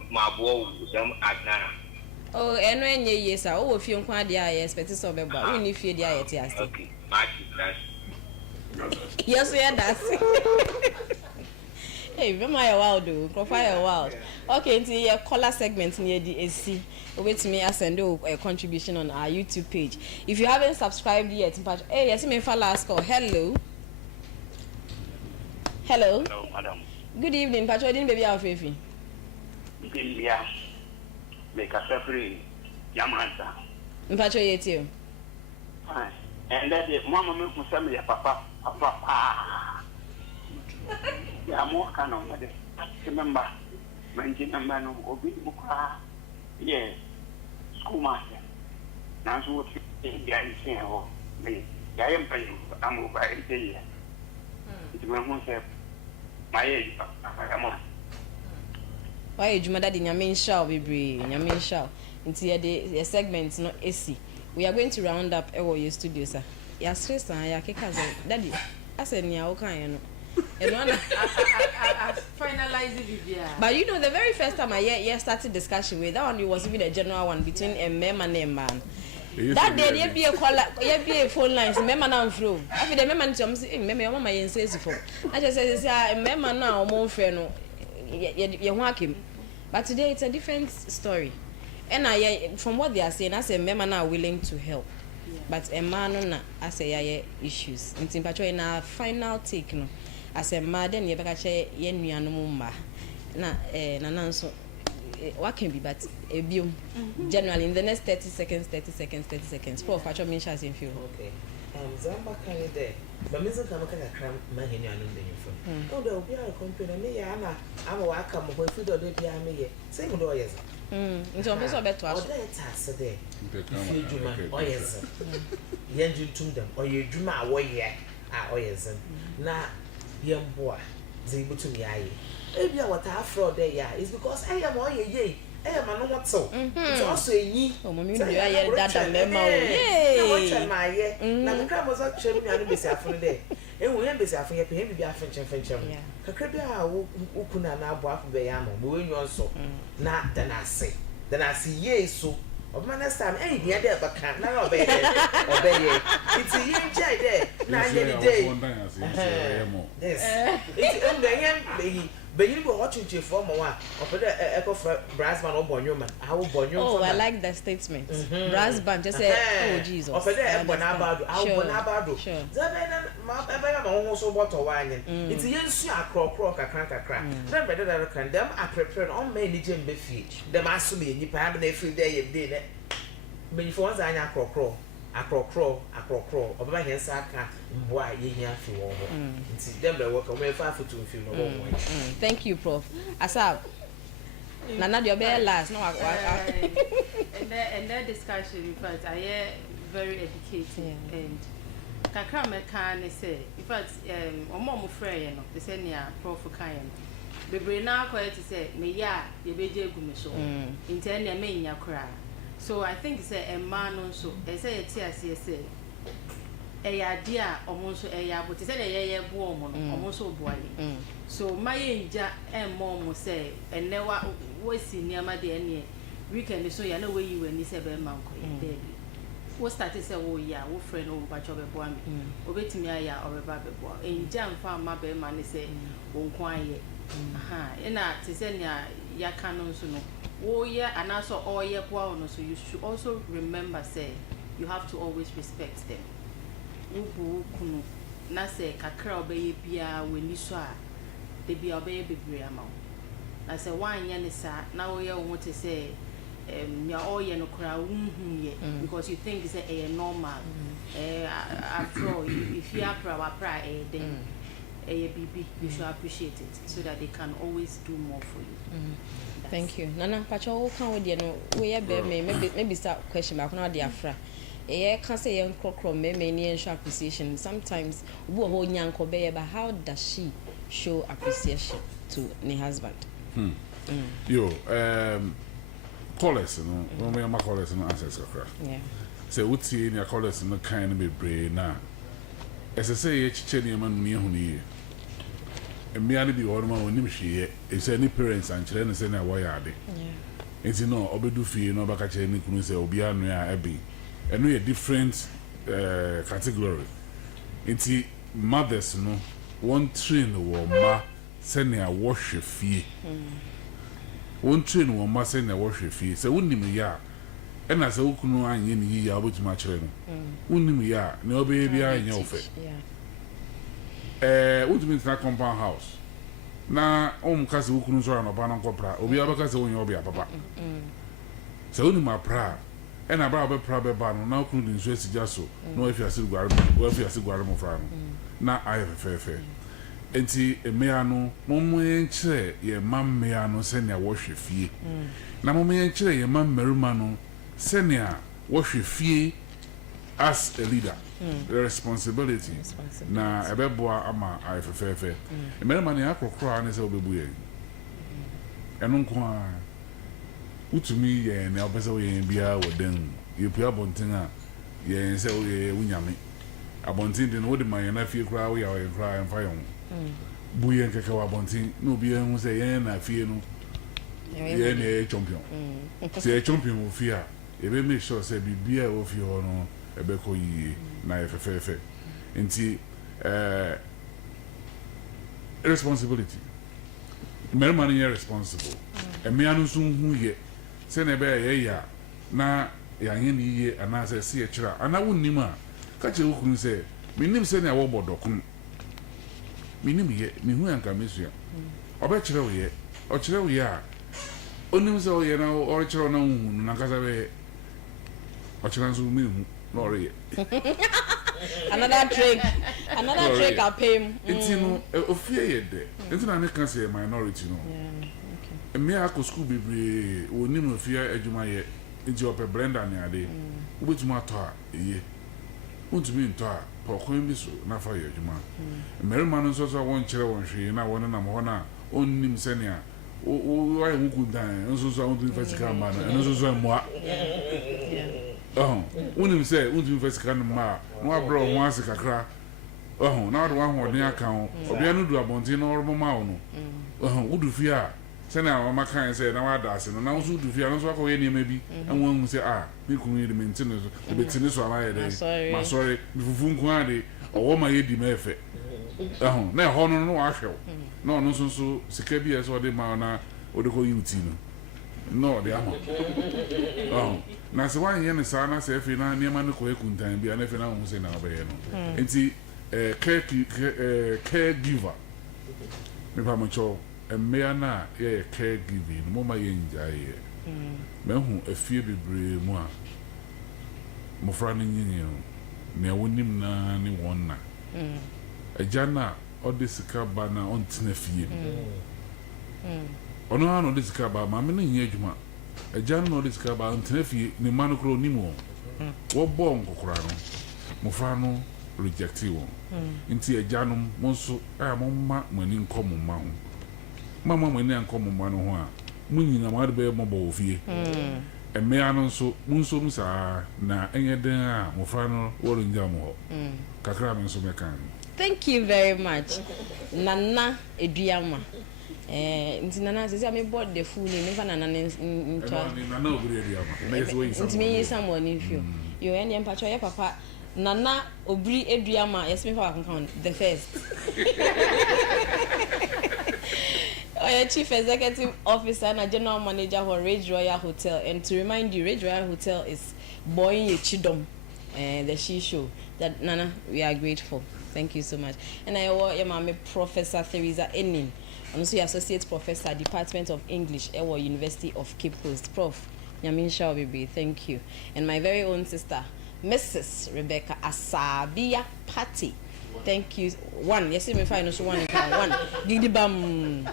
ma bo sam adna. Oh, eno enye yesa. O wo fi nkwa de a expect so be bo. We ni fi de a yete ase. Okay. Match class. Yes, yeah, that's hey, remember wild profile wild. Okay, into your color segment near the AC. Wait to me send a contribution on our YouTube page. If you haven't subscribed yet, hey, yes, me for last call. Hello. Hello, madam. Good evening, Pacho. Didn't baby our Fefi. Yeah. Make a separate Yamanta. Pacho yet you. And that the mama make me send me a papa. Yeah, more kind of remember, mention a man of Obi yeah, schoolmaster. Now, what you say, oh, me, I am paying, I'm over a day. It's my mom said, my age, I'm on. Why you mother in your main show, baby, in your main show? Into your segment, not AC. We are going to round up your studio, sir. Your sister, your kickers, daddy. I said, yeah, okay, and one finalize it. But you know, the very first time I started discussion with that one, it was even a general one between a mem and a man. That day, there be a call, there be a phone lines, mem and through. After the mem and Tom say, "Mem, mama, you say for." I just said, "Mem and now, more friend, you want him." But today it's a different story, and from what they are saying, I say, "Mem and are willing to help." But a man no I say issues. In our final take no. As a man, then you better say yen nuanumba. Na nanso what can be, but generally in the next 30 seconds. Prof, actually mentions in few. Okay. Zamba kind of there. But Mrs. Kamaka cram my henny and the oh, there will be a company. Me, I'm a welcome when food or the army. Same lawyers. It's almost a better or there task there. If you do my oyers, you to them, or you do my way, oyers. Now, young boy, they able to me. Maybe I want to have fraud there, is because I am all ye. I am a no so. It's also a ye. Oh, Mammy, that memo. Yay! My year. Now the crab was actually be for the day. And we be for your baby, a French and French. A crabia who could not walk the yam, moving on so. Not then I say. Then I see ye so. Of my next time, ain't yet there, but can't now obey it. It's a young child there. 9 day. Yes. It's on the young baby. But you go watching your former one, or put a echo for brass man or Bonyoman. How Bonyoman? Oh, I like that statement. Brass band just say, oh, Jesus. Or for that, Bonabado. Sure. I'm almost water wine. It's a young sea, a crock, a crank. Then better than I can. Them I prepare on many gym beefy. Them ask me, you perhaps they feel day of dinner. But if once I am crow. A crow, or my hands are why ye have to walk. Them they work away 5 foot 2 if you know. Thank you, Prof. Asap. Nana, your bear last. No, and that discussion, in fact, I hear very educating. And Kakra Mekan say, in fact, Omo Frey, the senior Prof. Kayan. The brain now quite to say, me ya, ye be gumisho. Intend your main ya cry. So I think it's a man also. I say it's say a idea almost a but it's a woman almost so boiling. So my ja and mom will say, and never was seen near my DNA. We can so you know where you when this ever monk, baby. What started say, oh, yeah, what friend over by Job Boy, obey to me, or a baby boy. In jam farm, my baby man is saying, won't quiet. And that is any ya canon so no. Oh yeah, and also all year so you should also remember say you have to always respect them. Ubu kunu na say kakra obey bia when you saw they be obey baby amount. I say one yen is now we want to say ya all year no cry because you think it's a normal. After all, if you are proud then ABB, you should appreciate it so that they can always do more for you. Thank you. Nana, Pacho, can we do maybe start question back now, dear Fra. Can't say young crow, maybe appreciation. Sometimes we hold young Kobe, but how does she show appreciation to her husband? Yo, callers, when we are my callers and answers. Yeah. So, what's in your callers and the kind of be brave now? As I say, each chenny man me who need. And me, I be one man she is any parents and children send a wire. It's no, Obedu fee, no back at any Kunuse, Obiano, Abbey. And we a different category. It's mothers, no one train or ma send a wash fee. One train or ma send a wash fee. So, wouldn't me ya. And as a Ukuno and Yen ya about my children. Wouldn't me ya, no baby, I in your face. What means that compound house? Na kasi Ukuno so an Obana Copra, Obiabaka, so when you'll papa. So, only my pra, and a barber prabe ban, now couldn't stress just so. No, if you are still Guaramo Fran. Now I have a fair. And see a meano, Momo chair, ye mam meano, send ya wash your fee. Now, Momo chair, ye mam merumano. Senior, wash your fee as a leader. The responsibility. Na a beboa ama I fair. A man money I could cry and say, Obebuye. And unqua. Who to me, and I'll pass away and be out with them. You pay up on Tinga, ye and say, Winyami. Abontin didn't hold my nephew cry, we are cry and fire. Buy and Kakawa Bontin, no beer who say, and I fear no. Ye champion. Say a champion will fear. If we make sure say be beer of your no a beko ye na fair. Inti responsibility. Mere money responsible. E me anu sun hu ye. Say na be ya na ya yen ye ana say see e kira. Ana wonnim a ka che wukun say me nim say na wo bodokun. Me nim ye me hu anka mesua. Oba kira wo ye. O kira wo ye a onim so ye na o chero na hu na kasa be o chero so me hu no re another trick I pay it's no ofie ye de it's na ne kan say minority no me akọ school bebre onim ofie adwuma ye nti ope blender ne ade obetuma to a eye untumi nto a pokon bi so na fa ye adwuma mmerima no so won kire won hwe na won na mo na onnim senia o ayi wuku dan nso so won physical man nso so mo unim say won physical man no abro ho ase kakra na do ho den aka ho obia no du abontin no orbo ma wo no wudu fi a sena mama kan say na wada ase no na nso du fi a nso akọ ye niam bi anwon hu say me kunu ye de maintain so de betini so ala ye de ma sorry me fufu nku ade owo ma ye di ma efe na ho no no ahwew na ono nso sika bi eso de ma na odeko yuti no de ama na se wan ye ne sa na se efe na niam na ko ekuntan bi na efe na hu say na obaye no enti caregiver me pa mo cho emea na ye caregiving mo ma ye njaye me hu afie bebre mu a mo fra ne nyinyi no me wonim na ne won na agya na odisika ba na ontina fie ono ano odisika ba ma me ne nya adwuma agya na odisika ba ontina fie ne ma no kro nim wo bo nkokora no mo fra no rejecti wo nti agya no mo nso mo ma mani nkom ma ho mama mani nkom ma no ho a munyina ma de be mo bo ofie emea no nso munso mu saa na enye den a mo fra no wo rinja mo ho kakra me nso me kan. Thank you very much Nana Eduama. Nti Nana say me bought the full name never Nana ntwa Nana Obiri Eduama nti me someone if you any empacho ya papa Nana Obiri Eduama yes me for account the first Chief Executive Officer and General Manager for Ridge Royal Hotel. And to remind you, Ridge Royal Hotel is Boyin Chidom, the she show. That Nana, we are grateful. Thank you so much. And I want your mommy, Professor Theresa Enin, and also Associate Professor, Department of English, Ewa University of Cape Coast. Prof. Yamin Shawabibi, thank you. And my very own sister, Mrs. Rebecca Asabia Patty. Thank you. One, yes, me find also one. Gidi bam.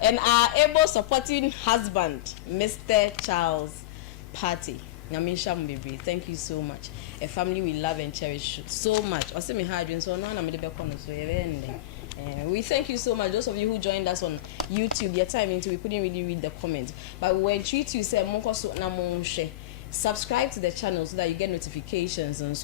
And our able supporting husband, Mr. Charles Patty. Nyamisha baby. Thank you so much. A family we love and cherish so much. Also me hard so no na me dey come so we thank you so much. Those of you who joined us on YouTube, your time into we couldn't really read the comments, but we entreat you say monko so na mon share. Subscribe to the channel so that you get notifications and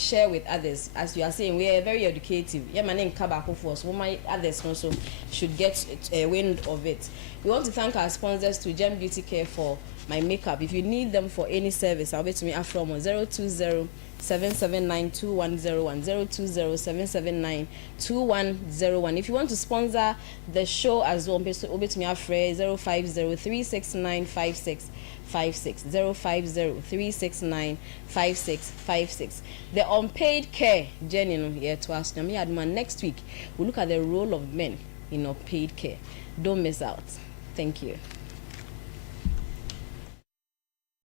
share with others. As you are saying, we are very educative. Yeah, my name Kabako Force. My others also should get a wind of it. We want to thank our sponsors to Gem Beauty Care for my makeup. If you need them for any service, I'll be to me after 020 779-2101 020-779-2101. If you want to sponsor the show as well, be to me after 050-369-5656 050-369-5656. The unpaid care journey here to us. Next week we'll look at the role of men in unpaid care. Don't miss out. Thank you.